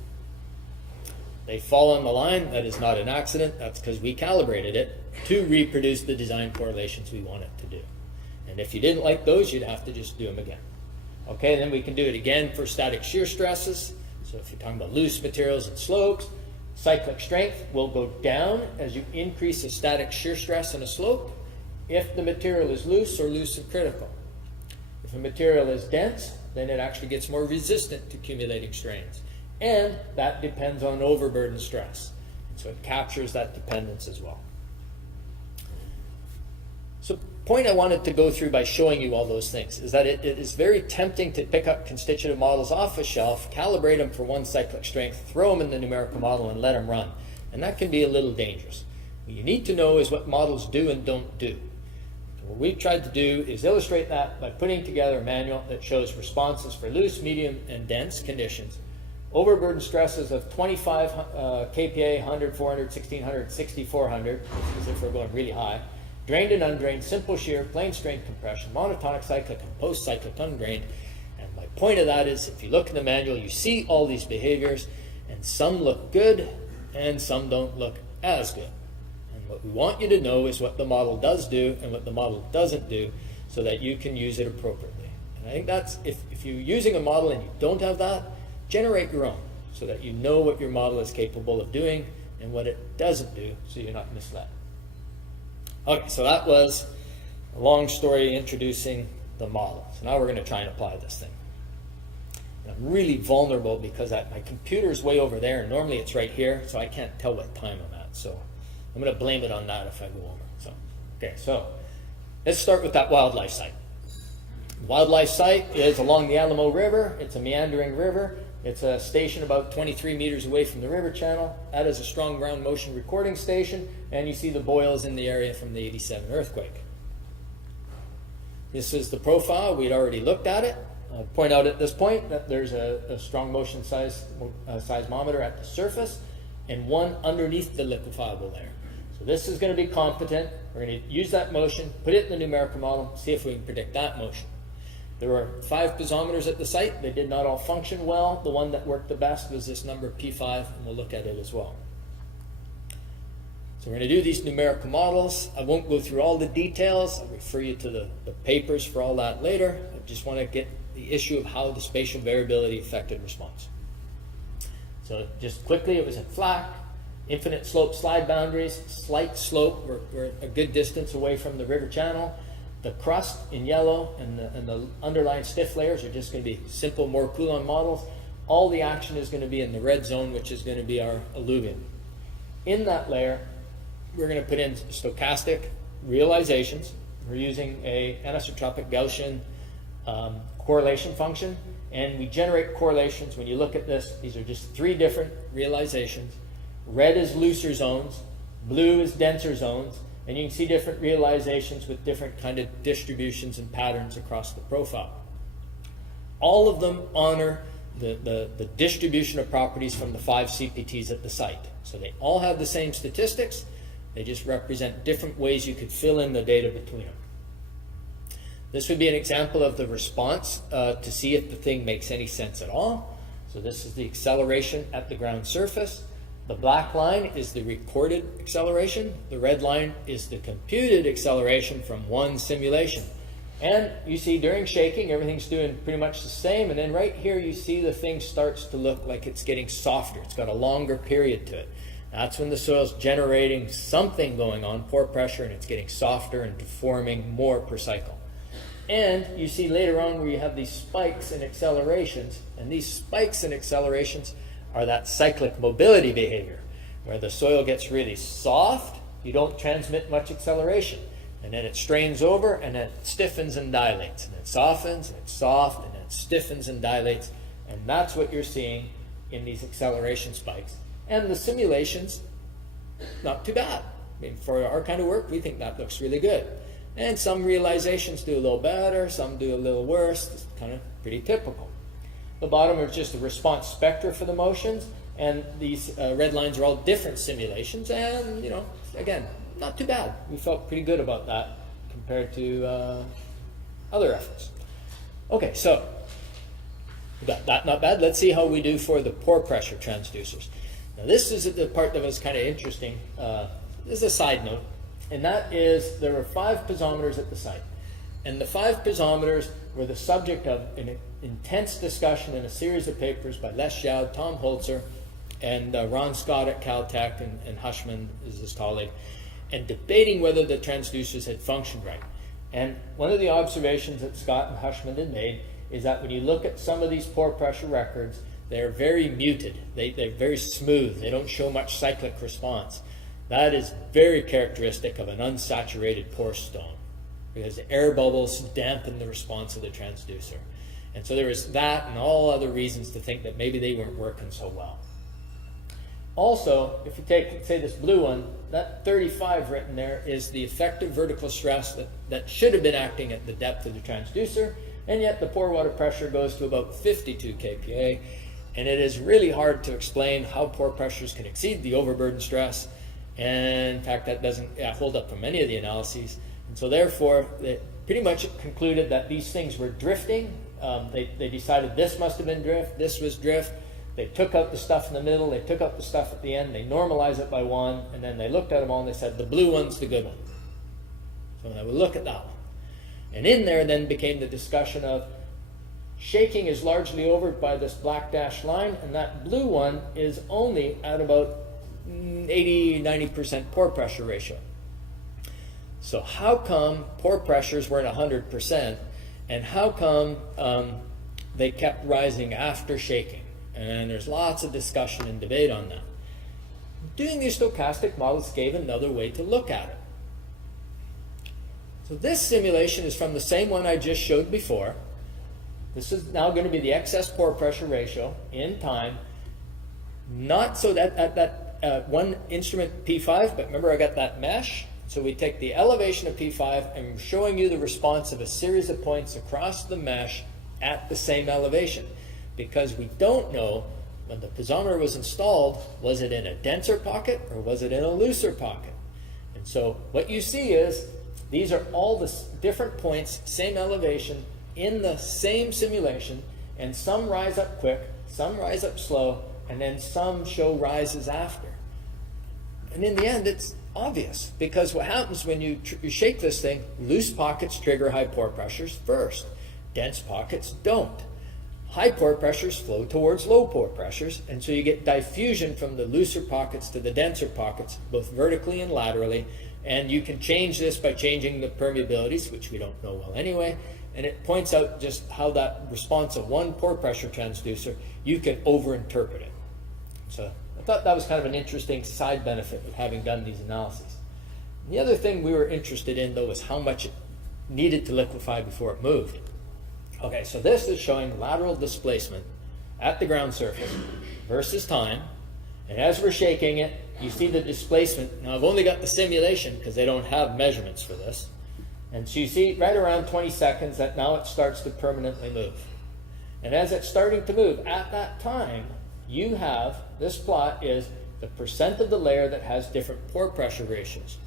They fall on the line. That is not an accident. That's because we calibrated it to reproduce the design correlations we want it to do. And if you didn't like those, you'd have to just do them again. Okay, then we can do it again for static shear stresses. So if you're talking about loose materials and slopes, cyclic strength will go down as you increase the static shear stress in a slope if the material is loose or loose and critical. If a material is dense, then it actually gets more resistant to accumulating strains. And that depends on overburden stress. So it captures that dependence as well. So the point I wanted to go through by showing you all those things is that it is very tempting to pick up constitutive models off a shelf, calibrate them for one cyclic strength, throw them in the numerical model, and let them run. And that can be a little dangerous. What you need to know is what models do and don't do. So what we've tried to do is illustrate that by putting together a manual that shows responses for loose, medium, and dense conditions. Overburden stresses of 25 kPa, 100, 400, 1600, 6400, as if we're going really high. Drained and undrained, simple shear, plane strain compression, monotonic cyclic, and post-cyclic undrained. And my point of that is if you look in the manual, you see all these behaviors, and some look good, and some don't look as good. And what we want you to know is what the model does do and what the model doesn't do so that you can use it appropriately. And I think that's, if you're using a model and you don't have that, generate your own so that you know what your model is capable of doing and what it doesn't do so you're not misled. Okay, so that was a long story introducing the model. So now we're going to try and apply this thing. And I'm really vulnerable because my computer is way over there and normally it's right here, so I can't tell what time I'm at. So I'm going to blame it on that if I go over. So let's start with that wildlife site. The wildlife site is along the Alamo River. It's a meandering river. It's a station about 23 meters away from the river channel. That is a strong ground motion recording station, and you see the boils in the area from the 87 earthquake. This is the profile. We'd already looked at it. I'll point out at this point that there's a strong motion seismometer at the surface and one underneath the liquefiable layer. So this is going to be competent. We're going to use that motion, put it in the numerical model, see if we can predict that motion. There were 5 piezometers at the site. They did not all function well. The one that worked the best was this number P5, and we'll look at it as well. So we're going to do these numerical models. I won't go through all the details. I'll refer you to the papers for all that later. I just want to get the issue of how the spatial variability affected response. So just quickly, it was in FLAC, infinite slope slide boundaries, slight slope. We're a good distance away from the river channel. The crust in yellow and the underlying stiff layers are just going to be simple, more Coulomb models. All the action is going to be in the red zone, which is going to be our alluvium. In that layer, we're going to put in stochastic realizations. We're using a anisotropic Gaussian correlation function, and we generate correlations. When you look at this, these are just 3 different realizations. Red is looser zones, blue is denser zones, And you can see different realizations with different kind of distributions and patterns across the profile. All of them honor the distribution of properties from the 5 CPTs at the site. So they all have the same statistics. They just represent different ways you could fill in the data between them. This would be an example of the response to see if the thing makes any sense at all. So this is the acceleration at the ground surface. The black line is the recorded acceleration. The red line is the computed acceleration from one simulation. And you see during shaking, everything's doing pretty much the same. And then right here, you see the thing starts to look like it's getting softer. It's got a longer period to it. That's when the soil's generating something going on, pore pressure, and it's getting softer and deforming more per cycle. And you see later on where you have these spikes and accelerations. And these spikes and accelerations are that cyclic mobility behavior, where the soil gets really soft, you don't transmit much acceleration. And then it strains over, and then it stiffens and dilates. And it softens, and it's soft, and then it stiffens and dilates. And that's what you're seeing in these acceleration spikes. And the simulations, not too bad. I mean, for our kind of work, we think that looks really good. And some realizations do a little better, some do a little worse. It's kind of pretty typical. The bottom are just the response spectra for the motions. And these red lines are all different simulations. And, you know, again, not too bad. We felt pretty good about that compared to other efforts. Okay, so we got that not bad. Let's see how we do for the pore pressure transducers. Now this is the part that was kind of interesting. This is a side note, and that is there were 5 piezometers at the site. And the 5 piezometers were the subject of an intense discussion in a series of papers by Les Schaud, Tom Holzer, and Ron Scott at Caltech, and Hushman is his colleague, and debating whether the transducers had functioned right. And one of the observations that Scott and Hushman had made is that when you look at some of these pore pressure records, they're very muted. They're very smooth. They don't show much cyclic response. That is very characteristic of an unsaturated pore stone, because the air bubbles dampen the response of the transducer. And so there was that and all other reasons to think that maybe they weren't working so well. Also, if you take, say, this blue one, that 35 written there is the effective vertical stress that should have been acting at the depth of the transducer, and yet the pore water pressure goes to about 52 kPa, and it is really hard to explain how pore pressures can exceed the overburden stress, and in fact that doesn't hold up from any of the analyses. And so therefore, they pretty much concluded that these things were drifting. They decided this must have been drift, this was drift. They took out the stuff in the middle, they took out the stuff at the end, they normalized it by 1, and then they looked at them all and they said, the blue one's the good one. So they would look at that one. And in there then became the discussion of shaking is largely over by this black dashed line, and that blue one is only at about 80-90% pore pressure ratio. So how come pore pressures weren't 100%, and how come they kept rising after shaking? And there's lots of discussion and debate on that. Doing these stochastic models gave another way to look at it. So this simulation is from the same one I just showed before. This is now going to be the excess pore pressure ratio in time. Not so that at that one instrument P5, but remember I got that mesh. So we take the elevation of P5 and we're showing you the response of a series of points across the mesh at the same elevation. Because we don't know when the piezometer was installed, was it in a denser pocket or was it in a looser pocket? And so what you see is these are all the different points, same elevation, in the same simulation, and some rise up quick, some rise up slow, and then some show rises after. And in the end, it's obvious, because what happens when you shake this thing, loose pockets trigger high pore pressures first. Dense pockets don't. High pore pressures flow towards low pore pressures, and so you get diffusion from the looser pockets to the denser pockets, both vertically and laterally, and you can change this by changing the permeabilities, which we don't know well anyway, and it points out just how that response of one pore pressure transducer, you can overinterpret it. So I thought that was kind of an interesting side benefit of having done these analyses. And the other thing we were interested in, though, was how much it needed to liquefy before it moved. Okay, so this is showing lateral displacement at the ground surface versus time. And as we're shaking it, you see the displacement. Now I've only got the simulation because they don't have measurements for this. And so you see right around 20 seconds that now it starts to permanently move. And as it's starting to move, at that time, you have, this plot is the percent of the layer that has different pore pressure ratios.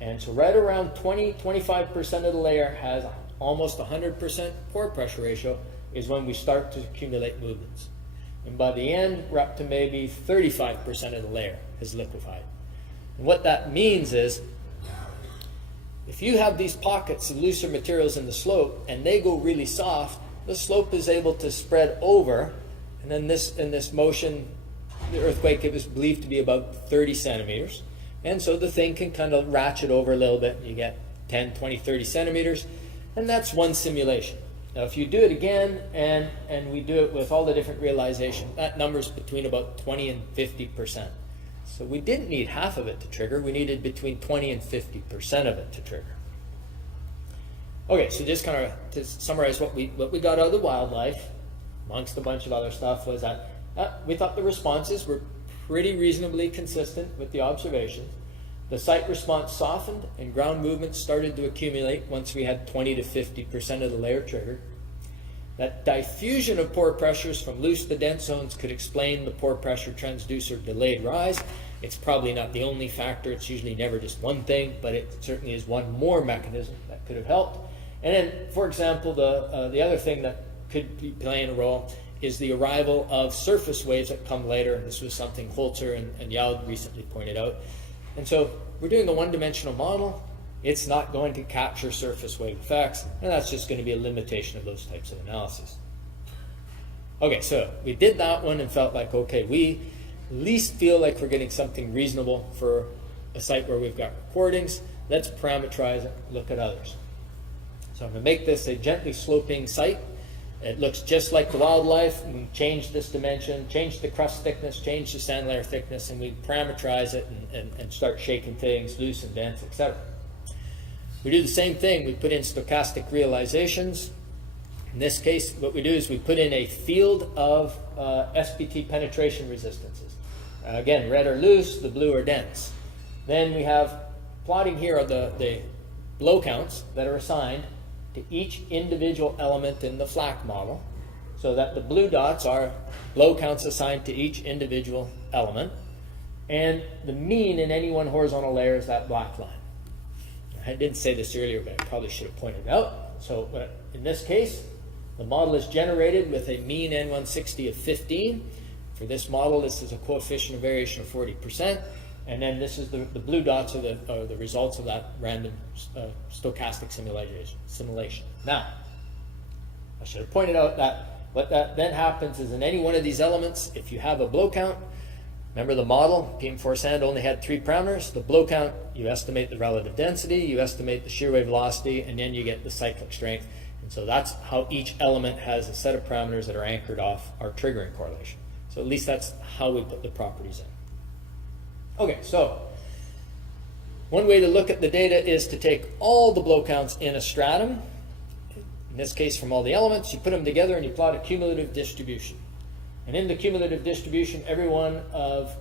And so right around 20-25% of the layer has almost 100% pore pressure ratio is when we start to accumulate movements. And by the end, we're up to maybe 35% of the layer is liquefied. And what that means is, if you have these pockets of looser materials in the slope and they go really soft, the slope is able to spread over, and then in this motion, the earthquake, it was believed to be about 30 centimeters. And so the thing can kind of ratchet over a little bit. You get 10, 20, 30 centimeters, and that's one simulation. Now, if you do it again, and we do it with all the different realizations, that number's between about 20 and 50%. So we didn't need half of it to trigger. We needed between 20 and 50% of it to trigger. Okay, so just kind of to summarize what we got out of the wildlife, amongst a bunch of other stuff, was that we thought the responses were pretty reasonably consistent with the observations. The site response softened and ground movement started to accumulate once we had 20 to 50% of the layer triggered. That diffusion of pore pressures from loose to dense zones could explain the pore pressure transducer delayed rise. It's probably not the only factor. It's usually never just one thing, but it certainly is one more mechanism that could have helped. And then, for example, the other thing that could be playing a role is the arrival of surface waves that come later. And this was something Holzer and Yaud recently pointed out. And so we're doing a one-dimensional model. It's not going to capture surface wave effects, and that's just going to be a limitation of those types of analyses. Okay, so we did that one and felt like, okay, we at least feel like we're getting something reasonable for a site where we've got recordings. Let's parameterize it, look at others. So I'm going to make this a gently sloping site. It looks just like the wildlife. We change this dimension, change the crust thickness, change the sand layer thickness, and we parameterize it and start shaking things loose and dense, etc. We do the same thing. We put in stochastic realizations. In this case, what we do is we put in a field of SPT penetration resistances. Again, red are loose, the blue are dense. Then we have plotting here are the blow counts that are assigned to each individual element in the FLAC model, so that the blue dots are blow counts assigned to each individual element, and the mean in any one horizontal layer is that black line. I didn't say this earlier, but I probably should have pointed it out. So in this case, the model is generated with a mean N160 of 15. For this model, this is a coefficient of variation of 40%. And then this is the blue dots are the results of that random stochastic simulation. Now, I should have pointed out that what that then happens is in any one of these elements, if you have a blow count, remember the model, PM4 sand only had 3 parameters. The blow count, you estimate the relative density, you estimate the shear wave velocity, and then you get the cyclic strength. And so that's how each element has a set of parameters that are anchored off our triggering correlation. So at least that's how we put the properties in. Okay, so one way to look at the data is to take all the blow counts in a stratum. In this case, from all the elements, you put them together and you plot a cumulative distribution. And in the cumulative distribution, every one of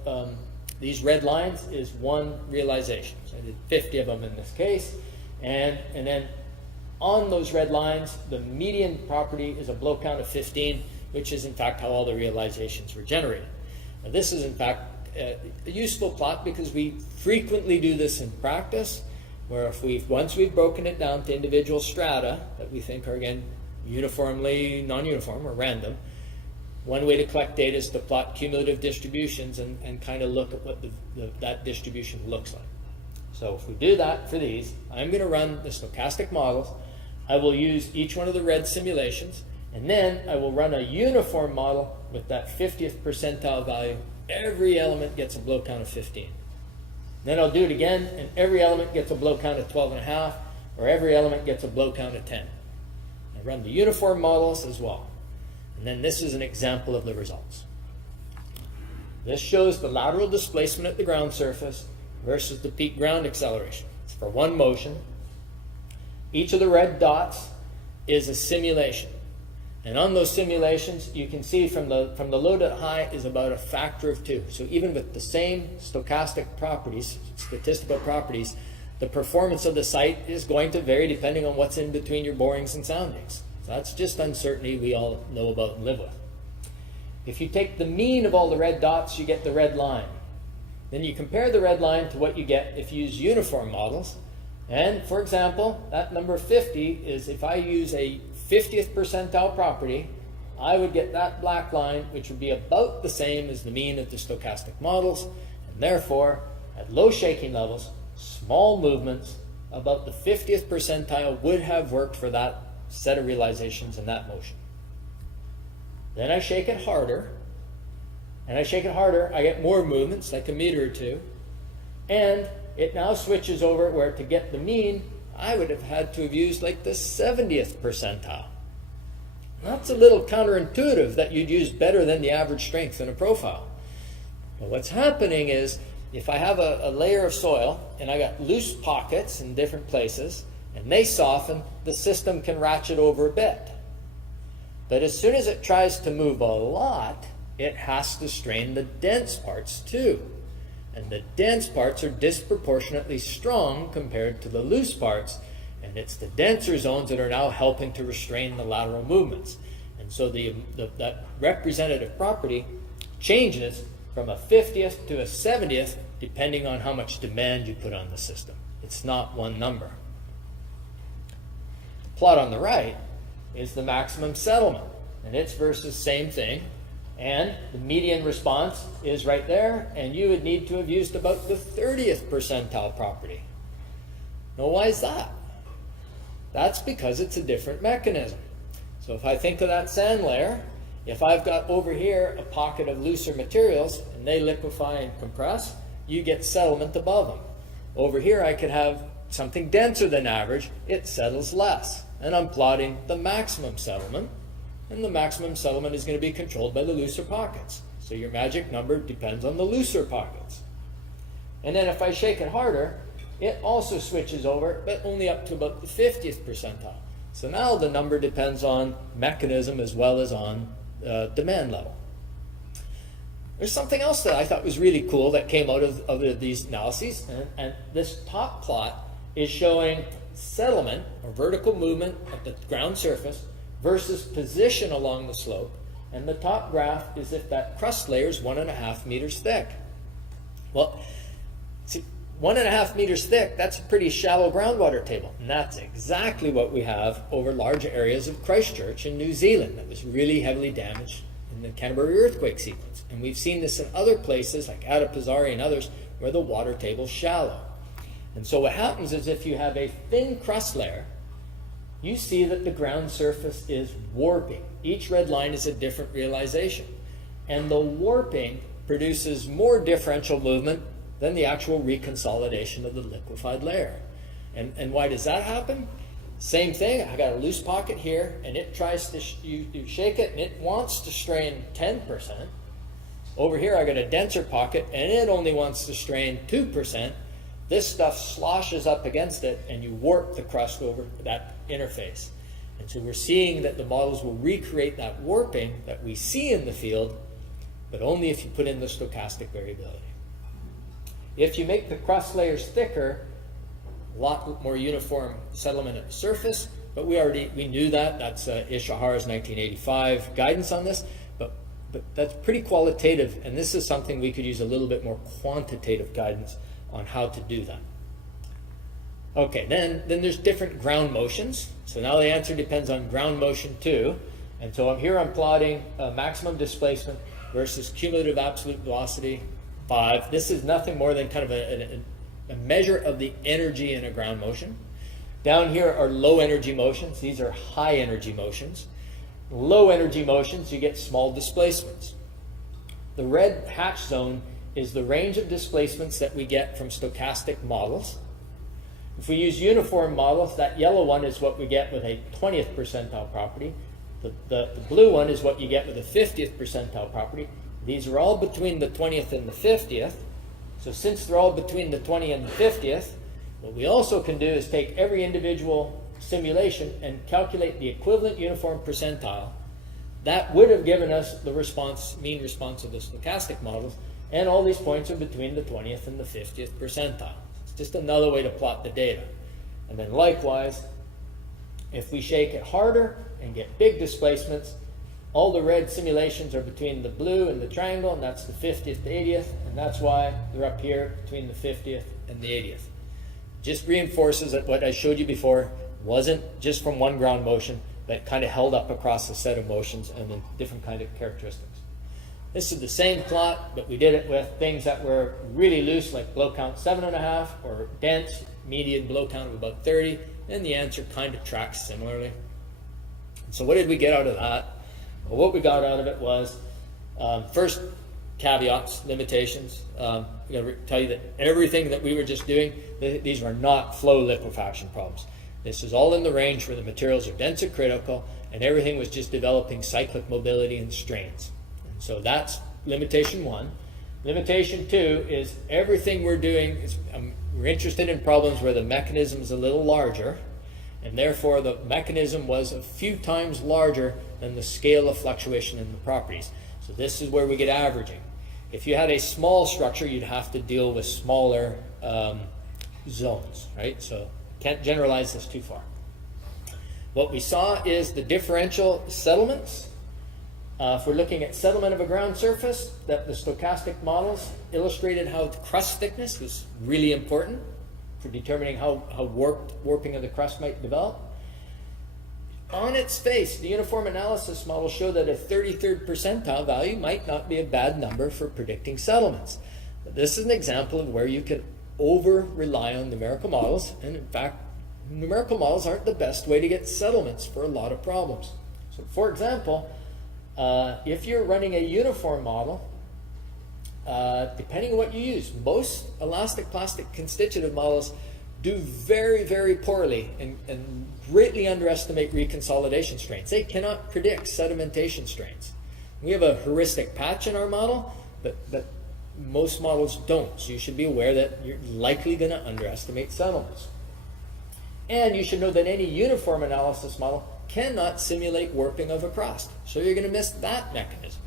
these red lines is one realization. So I did 50 of them in this case. And then on those red lines, the median property is a blow count of 15, which is in fact how all the realizations were generated. Now this is in fact a useful plot because we frequently do this in practice, where once we've broken it down to individual strata that we think are again uniformly non-uniform or random, one way to collect data is to plot cumulative distributions and kind of look at what that distribution looks like. So if we do that for these, I'm going to run the stochastic models. I will use each one of the red simulations, and then I will run a uniform model with that 50th percentile value. Every element gets a blow count of 15. Then I'll do it again, and every element gets a blow count of 12.5, or every element gets a blow count of 10. I run the uniform models as well. And then this is an example of the results. This shows the lateral displacement at the ground surface versus the peak ground acceleration. It's for one motion. Each of the red dots is a simulation. And on those simulations, you can see from the low to high is about a factor of 2. So even with the same stochastic properties, statistical properties, the performance of the site is going to vary depending on what's in between your borings and soundings. So that's just uncertainty we all know about and live with. If you take the mean of all the red dots, you get the red line. Then you compare the red line to what you get if you use uniform models. And for example, that number 50 is if I use a 50th percentile property, I would get that black line, which would be about the same as the mean of the stochastic models. And therefore, at low shaking levels, small movements about the 50th percentile would have worked for that set of realizations in that motion. Then I shake it harder, and I get more movements, like a meter or two, and it now switches over where to get the mean, I would have had to have used like the 70th percentile. That's a little counterintuitive that you'd use better than the average strength in a profile. But what's happening is, if I have a layer of soil and I got loose pockets in different places and they soften, the system can ratchet over a bit. But as soon as it tries to move a lot, it has to strain the dense parts too. And the dense parts are disproportionately strong compared to the loose parts. And it's the denser zones that are now helping to restrain the lateral movements. And so that representative property changes from a 50th to a 70th depending on how much demand you put on the system. It's not one number. The plot on the right is the maximum settlement, and it's versus same thing, and the median response is right there, and you would need to have used about the 30th percentile property. Now, why is that? That's because it's a different mechanism. So if I think of that sand layer, if I've got over here a pocket of looser materials and they liquefy and compress, you get settlement above them. Over here I could have something denser than average, it settles less. And I'm plotting the maximum settlement, and the maximum settlement is going to be controlled by the looser pockets. So your magic number depends on the looser pockets. And then if I shake it harder, it also switches over, but only up to about the 50th percentile. So now the number depends on mechanism as well as on demand level. There's something else that I thought was really cool that came out of these analyses, and this top plot is showing settlement or vertical movement at the ground surface versus position along the slope, and the top graph is if that crust layer is 1.5 meters thick. Well, see, 1.5 meters thick, that's a pretty shallow groundwater table, and that's exactly what we have over large areas of Christchurch in New Zealand that was really heavily damaged in the Canterbury earthquake sequence. And we've seen this in other places like Adapazari and others where the water table's shallow. And so what happens is if you have a thin crust layer, you see that the ground surface is warping. Each red line is a different realization. And the warping produces more differential movement than the actual reconsolidation of the liquefied layer. And why does that happen? Same thing, I got a loose pocket here, and it tries to, you shake it, and it wants to strain 10%. Over here I got a denser pocket, and it only wants to strain 2%. This stuff sloshes up against it, and you warp the crust over that interface. And so we're seeing that the models will recreate that warping that we see in the field, but only if you put in the stochastic variability. If you make the crust layers thicker, a lot more uniform settlement at the surface, but we knew that. That's Ishihara's 1985 guidance on this, but that's pretty qualitative, and this is something we could use a little bit more quantitative guidance on how to do that. Okay, then there's different ground motions. So now the answer depends on ground motion too. And so I'm plotting maximum displacement versus cumulative absolute velocity 5. This is nothing more than kind of a measure of the energy in a ground motion. Down here are low energy motions. These are high energy motions. Low energy motions, you get small displacements. The red hatch zone is the range of displacements that we get from stochastic models. If we use uniform models, that yellow one is what we get with a 20th percentile property. The blue one is what you get with a 50th percentile property. These are all between the 20th and the 50th. So since they're all between the 20th and the 50th, what we also can do is take every individual simulation and calculate the equivalent uniform percentile that would have given us the response, mean response of the stochastic models, and all these points are between the 20th and the 50th percentile. It's just another way to plot the data. And then likewise, if we shake it harder and get big displacements, all the red simulations are between the blue and the triangle, and that's the 50th to 80th, and that's why they're up here between the 50th and the 80th. Just reinforces that what I showed you before wasn't just from one ground motion, that kind of held up across a set of motions and then different kind of characteristics. This is the same plot, but we did it with things that were really loose, like blow count 7.5, or dense, median blow count of about 30, and the answer kind of tracks similarly. So what did we get out of that? Well, what we got out of it was, first, caveats, limitations. I'm going to tell you that everything that we were just doing, these were not flow liquefaction problems. This is all in the range where the materials are dense and critical, and everything was just developing cyclic mobility and strains. And so that's limitation 1. Limitation 2 is everything we're doing is, we're interested in problems where the mechanism is a little larger, and therefore the mechanism was a few times larger than the scale of fluctuation in the properties. So this is where we get averaging. If you had a small structure, you'd have to deal with smaller zones, right? So can't generalize this too far. What we saw is the differential settlements. If we're looking at settlement of a ground surface, that the stochastic models illustrated how the crust thickness was really important for determining how warping of the crust might develop. On its face, the uniform analysis model showed that a 33rd percentile value might not be a bad number for predicting settlements. But this is an example of where you can over-rely on numerical models, and in fact, numerical models aren't the best way to get settlements for a lot of problems. So for example, if you're running a uniform model, depending on what you use, most elastic plastic constitutive models do very, very poorly and greatly underestimate reconsolidation strains. They cannot predict sedimentation strains. We have a heuristic patch in our model, but most models don't. So you should be aware that you're likely going to underestimate settlements. And you should know that any uniform analysis model cannot simulate warping of a crust. So you're going to miss that mechanism.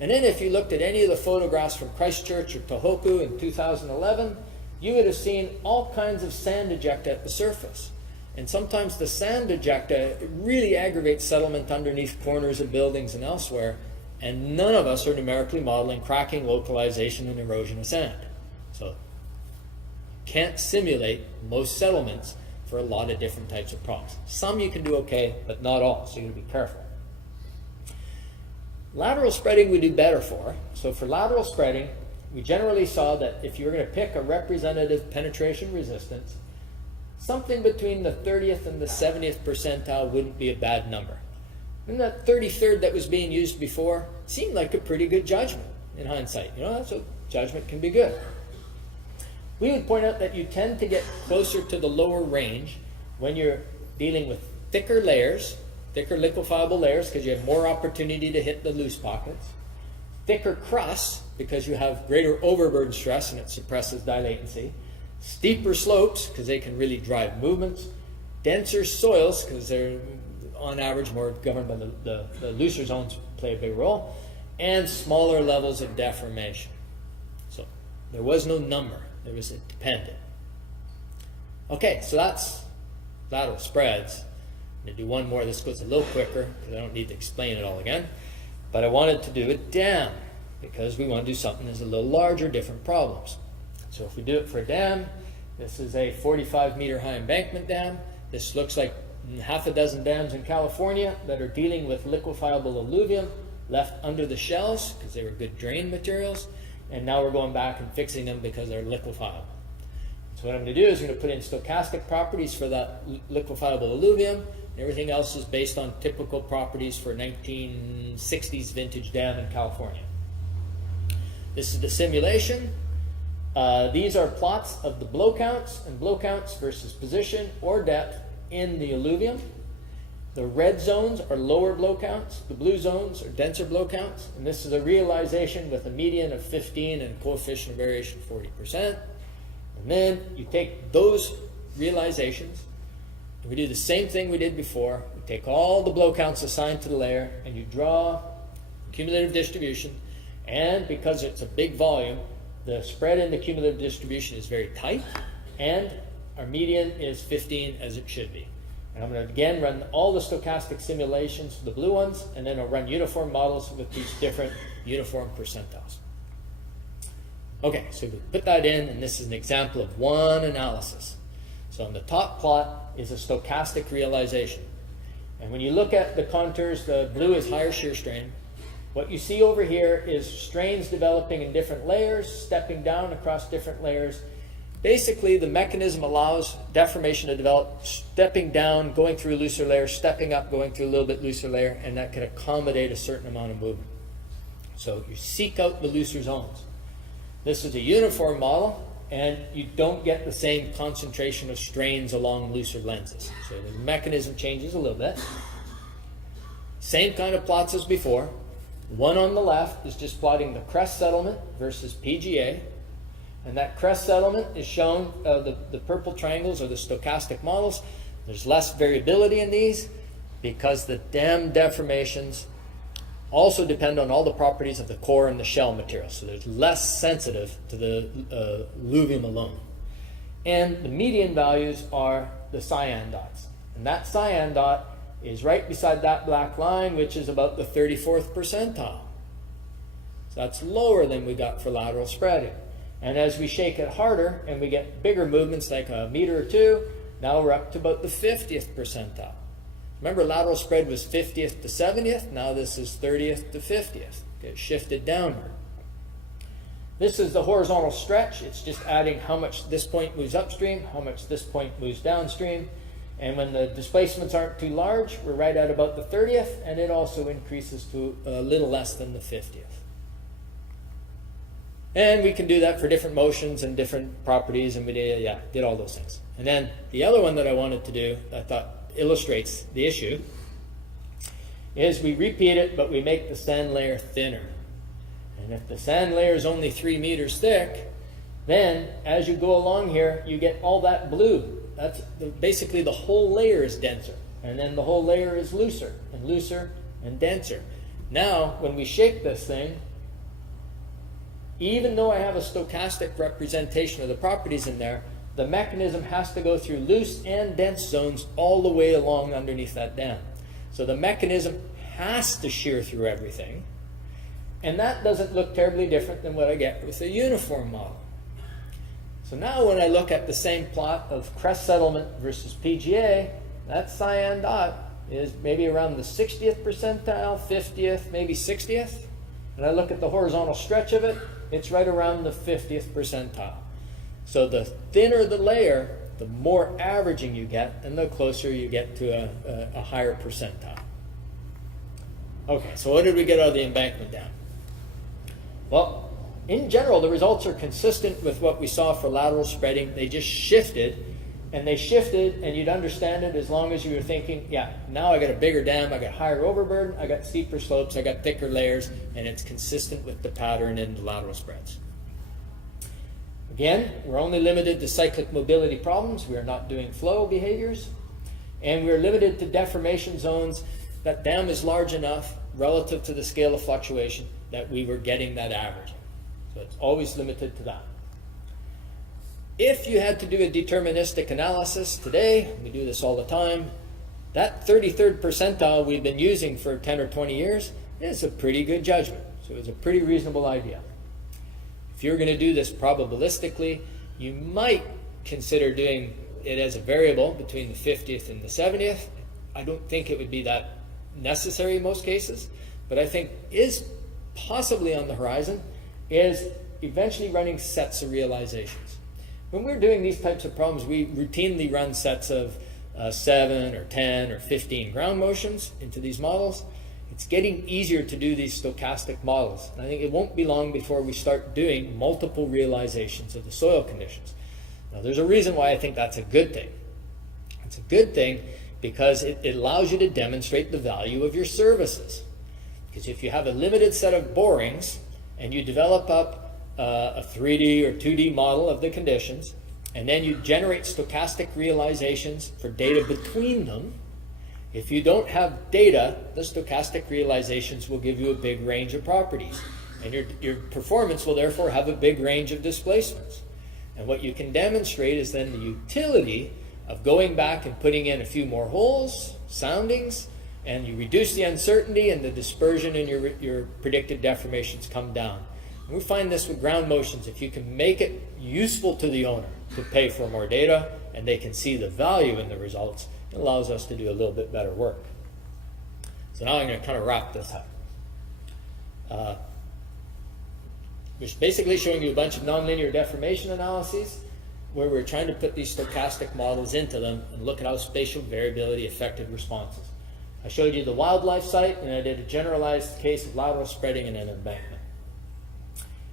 And then if you looked at any of the photographs from Christchurch or Tohoku in 2011, you would have seen all kinds of sand ejecta at the surface. And sometimes the sand ejecta really aggravates settlement underneath corners of buildings and elsewhere, and none of us are numerically modeling cracking, localization, and erosion of sand. So you can't simulate most settlements for a lot of different types of problems. Some you can do okay, but not all, so you got to be careful. Lateral spreading we do better for. So for lateral spreading, we generally saw that if you were going to pick a representative penetration resistance, something between the 30th and the 70th percentile wouldn't be a bad number. And that 33rd that was being used before seemed like a pretty good judgment in hindsight. You know, so judgment can be good. We would point out that you tend to get closer to the lower range when you're dealing with thicker layers, thicker liquefiable layers, because you have more opportunity to hit the loose pockets. Thicker crusts, because you have greater overburden stress and it suppresses dilatancy. Steeper slopes, because they can really drive movements. Denser soils, because they're on average more governed by the looser zones play a big role. And smaller levels of deformation. So there was no number. There was a dependent. Okay, so that's lateral spreads. I'm going to do one more. This goes a little quicker because I don't need to explain it all again. But I wanted to do it dam because we want to do something that's a little larger, different problems. So if we do it for a dam, this is a 45-meter high embankment dam. This looks like half a dozen dams in California that are dealing with liquefiable alluvium left under the shells because they were good drain materials. And now we're going back and fixing them because they're liquefiable. So what I'm going to do is I'm going to put in stochastic properties for that liquefiable alluvium. Everything else is based on typical properties for 1960s vintage dam in California. This is the simulation. These are plots of the blow counts and blow counts versus position or depth in the alluvium. The red zones are lower blow counts. The blue zones are denser blow counts. And this is a realization with a median of 15 and a coefficient of variation of 40%. And then you take those realizations, and we do the same thing we did before. We take all the blow counts assigned to the layer and you draw cumulative distribution, and because it's a big volume, the spread in the cumulative distribution is very tight, and our median is 15 as it should be. And I'm going to again run all the stochastic simulations for the blue ones, and then I'll run uniform models with these different uniform percentiles. Okay, so we put that in, and this is an example of one analysis. So on the top plot is a stochastic realization. And when you look at the contours, the blue is higher shear strain. What you see over here is strains developing in different layers, stepping down across different layers. Basically, the mechanism allows deformation to develop, stepping down, going through a looser layer, stepping up, going through a little bit looser layer, and that can accommodate a certain amount of movement. So you seek out the looser zones. This is a uniform model, and you don't get the same concentration of strains along looser lenses. So the mechanism changes a little bit. Same kind of plots as before. One on the left is just plotting the crest settlement versus PGA. And that crest settlement is shown, the purple triangles are the stochastic models. There's less variability in these because the dam deformations also depend on all the properties of the core and the shell material. So they're less sensitive to the alluvium alone. And the median values are the cyan dots. And that cyan dot is right beside that black line, which is about the 34th percentile. So that's lower than we got for lateral spreading. And as we shake it harder and we get bigger movements like a meter or two, now we're up to about the 50th percentile. Remember, lateral spread was 50th to 70th. Now this is 30th to 50th. It shifted downward. This is the horizontal stretch. It's just adding how much this point moves upstream, how much this point moves downstream. And when the displacements aren't too large, we're right at about the 30th, and it also increases to a little less than the 50th. And we can do that for different motions and different properties, and we did all those things. And then the other one that I wanted to do, I thought illustrates the issue, is we repeat it, but we make the sand layer thinner. And if the sand layer is only 3 meters thick, then as you go along here, you get all that blue. That's basically the whole layer is denser, and then the whole layer is looser and denser. Now, when we shake this thing, even though I have a stochastic representation of the properties in there, the mechanism has to go through loose and dense zones all the way along underneath that dam. So the mechanism has to shear through everything, and that doesn't look terribly different than what I get with a uniform model. So now when I look at the same plot of crest settlement versus PGA, that cyan dot is maybe around the 60th percentile, 50th, maybe 60th. And I look at the horizontal stretch of it, it's right around the 50th percentile. So the thinner the layer, the more averaging you get, and the closer you get to a higher percentile. Okay, so what did we get out of the embankment dam? Well, in general, the results are consistent with what we saw for lateral spreading. They just shifted, and you'd understand it as long as you were thinking, yeah, now I got a bigger dam, I got higher overburden, I got steeper slopes, I got thicker layers, and it's consistent with the pattern in the lateral spreads. Again, we're only limited to cyclic mobility problems. We are not doing flow behaviors. And we're limited to deformation zones. That dam is large enough relative to the scale of fluctuation that we were getting that average. So it's always limited to that. If you had to do a deterministic analysis today, we do this all the time, that 33rd percentile we've been using for 10 or 20 years is a pretty good judgment. So it's a pretty reasonable idea. If you're going to do this probabilistically, you might consider doing it as a variable between the 50th and the 70th. I don't think it would be that necessary in most cases, but I think is possibly on the horizon is eventually running sets of realizations. When we're doing these types of problems, we routinely run sets of 7 or 10 or 15 ground motions into these models. It's getting easier to do these stochastic models. And I think it won't be long before we start doing multiple realizations of the soil conditions. Now, there's a reason why I think that's a good thing. It's a good thing because it allows you to demonstrate the value of your services. Because if you have a limited set of borings, and you develop up a 3D or 2D model of the conditions, and then you generate stochastic realizations for data between them, If you don't have data, the stochastic realizations will give you a big range of properties. And your performance will therefore have a big range of displacements. And what you can demonstrate is then the utility of going back and putting in a few more holes, soundings, and you reduce the uncertainty and the dispersion in your predicted deformations come down. And we find this with ground motions. If you can make it useful to the owner to pay for more data and they can see the value in the results, it allows us to do a little bit better work. So now I'm going to kind of wrap this up. Which basically showing you a bunch of nonlinear deformation analyses where we're trying to put these stochastic models into them and look at how spatial variability affected responses. I showed you the wildlife site, and I did a generalized case of lateral spreading in an embankment.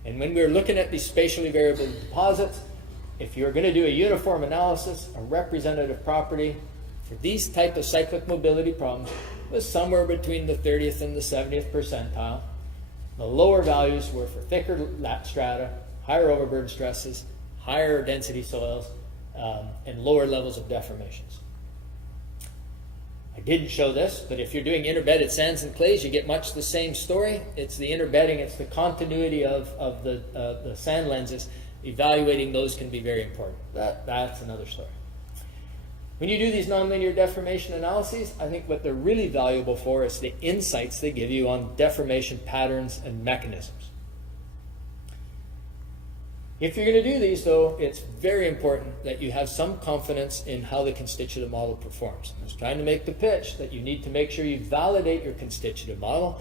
And when we were looking at these spatially variable deposits, if you're going to do a uniform analysis, a representative property for these type of cyclic mobility problems was somewhere between the 30th and the 70th percentile. The lower values were for thicker lat strata, higher overburden stresses, higher density soils, and lower levels of deformations. I didn't show this, but if you're doing interbedded sands and clays, you get much the same story. It's the interbedding, it's the continuity of the sand lenses. Evaluating those can be very important. That's another story. When you do these nonlinear deformation analyses, I think what they're really valuable for is the insights they give you on deformation patterns and mechanisms. If you're going to do these, though, it's very important that you have some confidence in how the constitutive model performs. I was trying to make the pitch that you need to make sure you validate your constitutive model,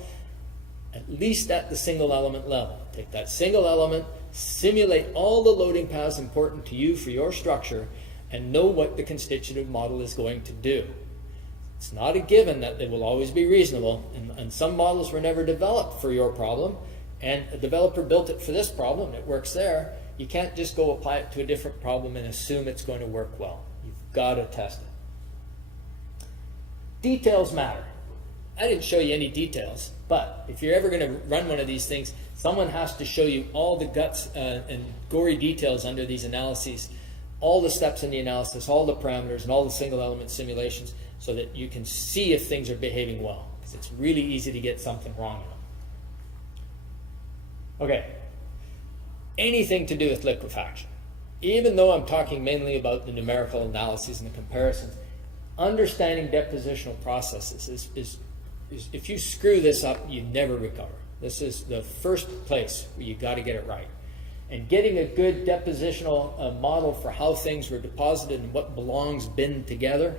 at least at the single element level. Take that single element, simulate all the loading paths important to you for your structure, and know what the constitutive model is going to do. It's not a given that they will always be reasonable, and some models were never developed for your problem, and a developer built it for this problem, it works there. You can't just go apply it to a different problem and assume it's going to work well. You've got to test it. Details matter. I didn't show you any details, but if you're ever going to run one of these things, someone has to show you all the guts and gory details under these analyses, all the steps in the analysis, all the parameters, and all the single element simulations so that you can see if things are behaving well, because it's really easy to get something wrong in them. Okay, anything to do with liquefaction. Even though I'm talking mainly about the numerical analyses and the comparisons, understanding depositional processes is if you screw this up, you never recover. This is the first place where you got to get it right. And getting a good depositional model for how things were deposited and what belongs bin together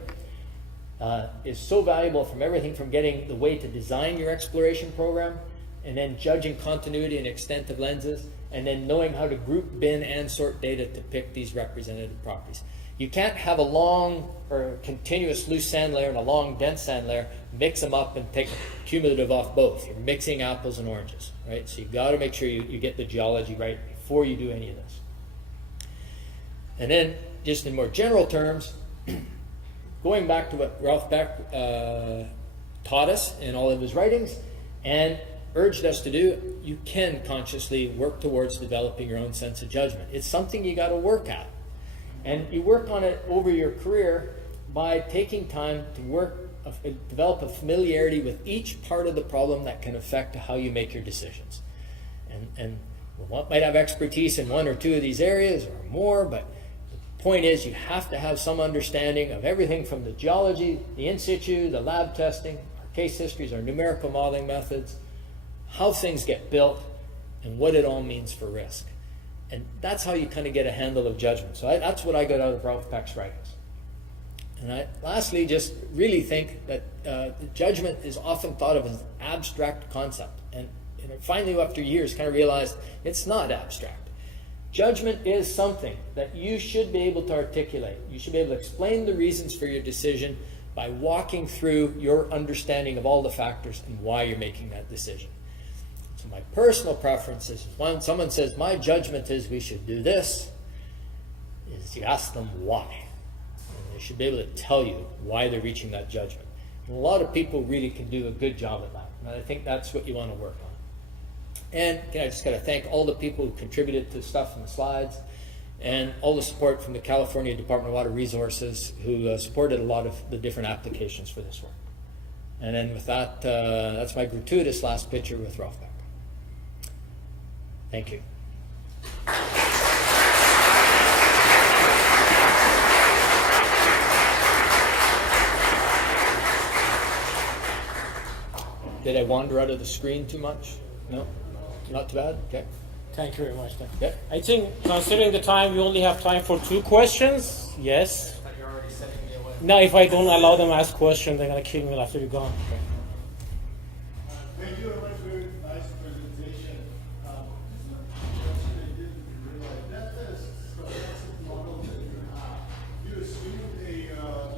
is so valuable, from everything from getting the way to design your exploration program, and then judging continuity and extent of lenses, and then knowing how to group, bin, and sort data to pick these representative properties. You can't have a long or continuous loose sand layer and a long dense sand layer, mix them up and take cumulative off both. You're mixing apples and oranges, right? So you've got to make sure you get the geology right before you do any of this. And then, just in more general terms, going back to what Ralph Peck taught us in all of his writings and urged us to do, you can consciously work towards developing your own sense of judgment. It's something you got to work at. And you work on it over your career by taking time to develop a familiarity with each part of the problem that can affect how you make your decisions. And one might have expertise in one or two of these areas or more, but the point is you have to have some understanding of everything from the geology, the in situ, the lab testing, our case histories, our numerical modeling methods, how things get built, and what it all means for risk. And that's how you kind of get a handle of judgment. So that's what I got out of Ralph Peck's writings. And I lastly just really think that judgment is often thought of as an abstract concept. And I finally, after years, kind of realized it's not abstract. Judgment is something that you should be able to articulate. You should be able to explain the reasons for your decision by walking through your understanding of all the factors and why you're making that decision. So my personal preference is when someone says, my judgment is we should do this, is you ask them why. And they should be able to tell you why they're reaching that judgment. And a lot of people really can do a good job at that. And I think that's what you want to work on. And I just got to thank all the people who contributed to stuff in the slides, and all the support from the California Department of Water Resources, who supported a lot of the different applications for this work. And then with that, that's my gratuitous last picture with Rothbach. Thank you. Did I wander out of the screen too much? No? Not too bad? Okay. Thank you very much. Then. Okay. I think, considering the time, we only have time for 2 questions. Yes. But you're already setting me away. Now, if I don't allow them to ask questions, they're going to kill me after you're gone. Thank you very much for your nice presentation. Just a question I didn't realize. That is stochastic model that you have. You assume a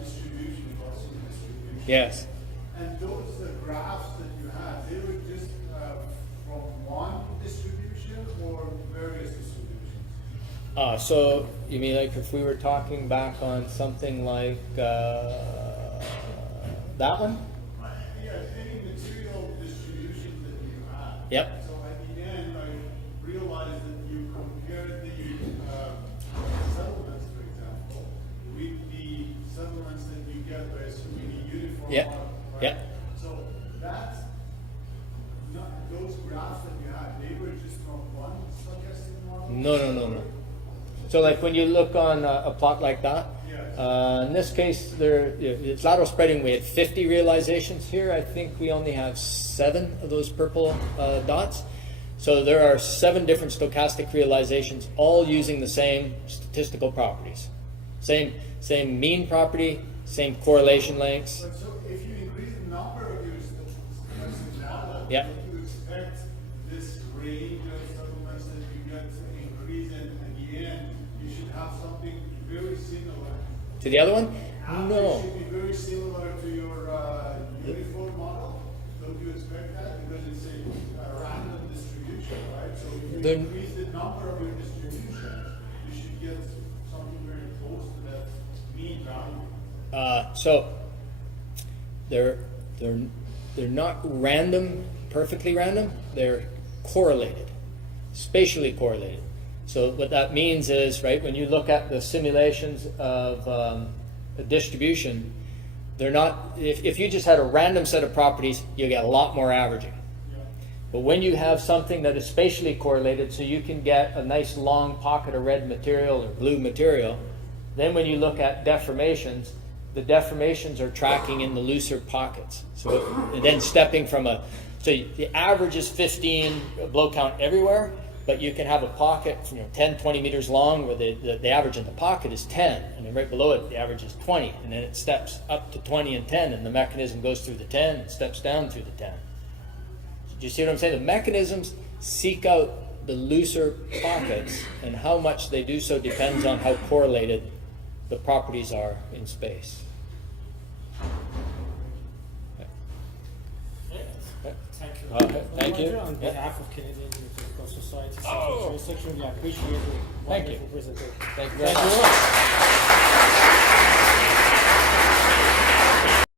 distribution, Gaussian distribution. Yes. And those graphs that you had, they were just from one distribution or various distributions? So you mean like if we were talking back on something like that one? Yeah, any material distribution that you had. Yep. So at the end, I realized that you compared the settlements, for example, with the settlements that you get by assuming a uniform Yep. model, right? Yep. So that's not, those graphs that you had, they were just from one stochastic model? No. So like when you look on a plot like that, Yes. in this case, it's lateral spreading. We had 50 realizations here. I think we only have 7 of those purple dots. So there are 7 different stochastic realizations, all using the same statistical properties. Same mean property, same correlation lengths. But so if you increase the number of your stochastic models, Yeah. don't you expect this range of settlements that you get to increase, and at the end, you should have something very similar? To the other one? Average No. should be very similar to your uniform model. Don't you expect that? Because it's a random distribution, right? So if you Then- increase the number of your distributions, you should get something very close to that mean value. So they're not random, perfectly random. They're correlated, spatially correlated. So what that means is, right, when you look at the simulations of a distribution, they're not. If you just had a random set of properties, you get a lot more averaging. Yeah. But when you have something that is spatially correlated, so you can get a nice long pocket of red material or blue material, then when you look at deformations, the deformations are tracking in the looser pockets. So and then stepping from so the average is 15 blow count everywhere, but you can have a pocket 10, 20 meters long where the average in the pocket is 10, and then right below it the average is 20, and then it steps up to 20 and 10, and the mechanism goes through the 10 and steps down through the 10. Do you see what I'm saying? The mechanisms seek out the looser pockets, and how much they do so depends on how correlated the properties are in space. Thank you. Thank you. On Yeah. behalf of Canadian Geographical Society, Secretary Section, we appreciate your Thank you. wonderful presentation. Thank you very much.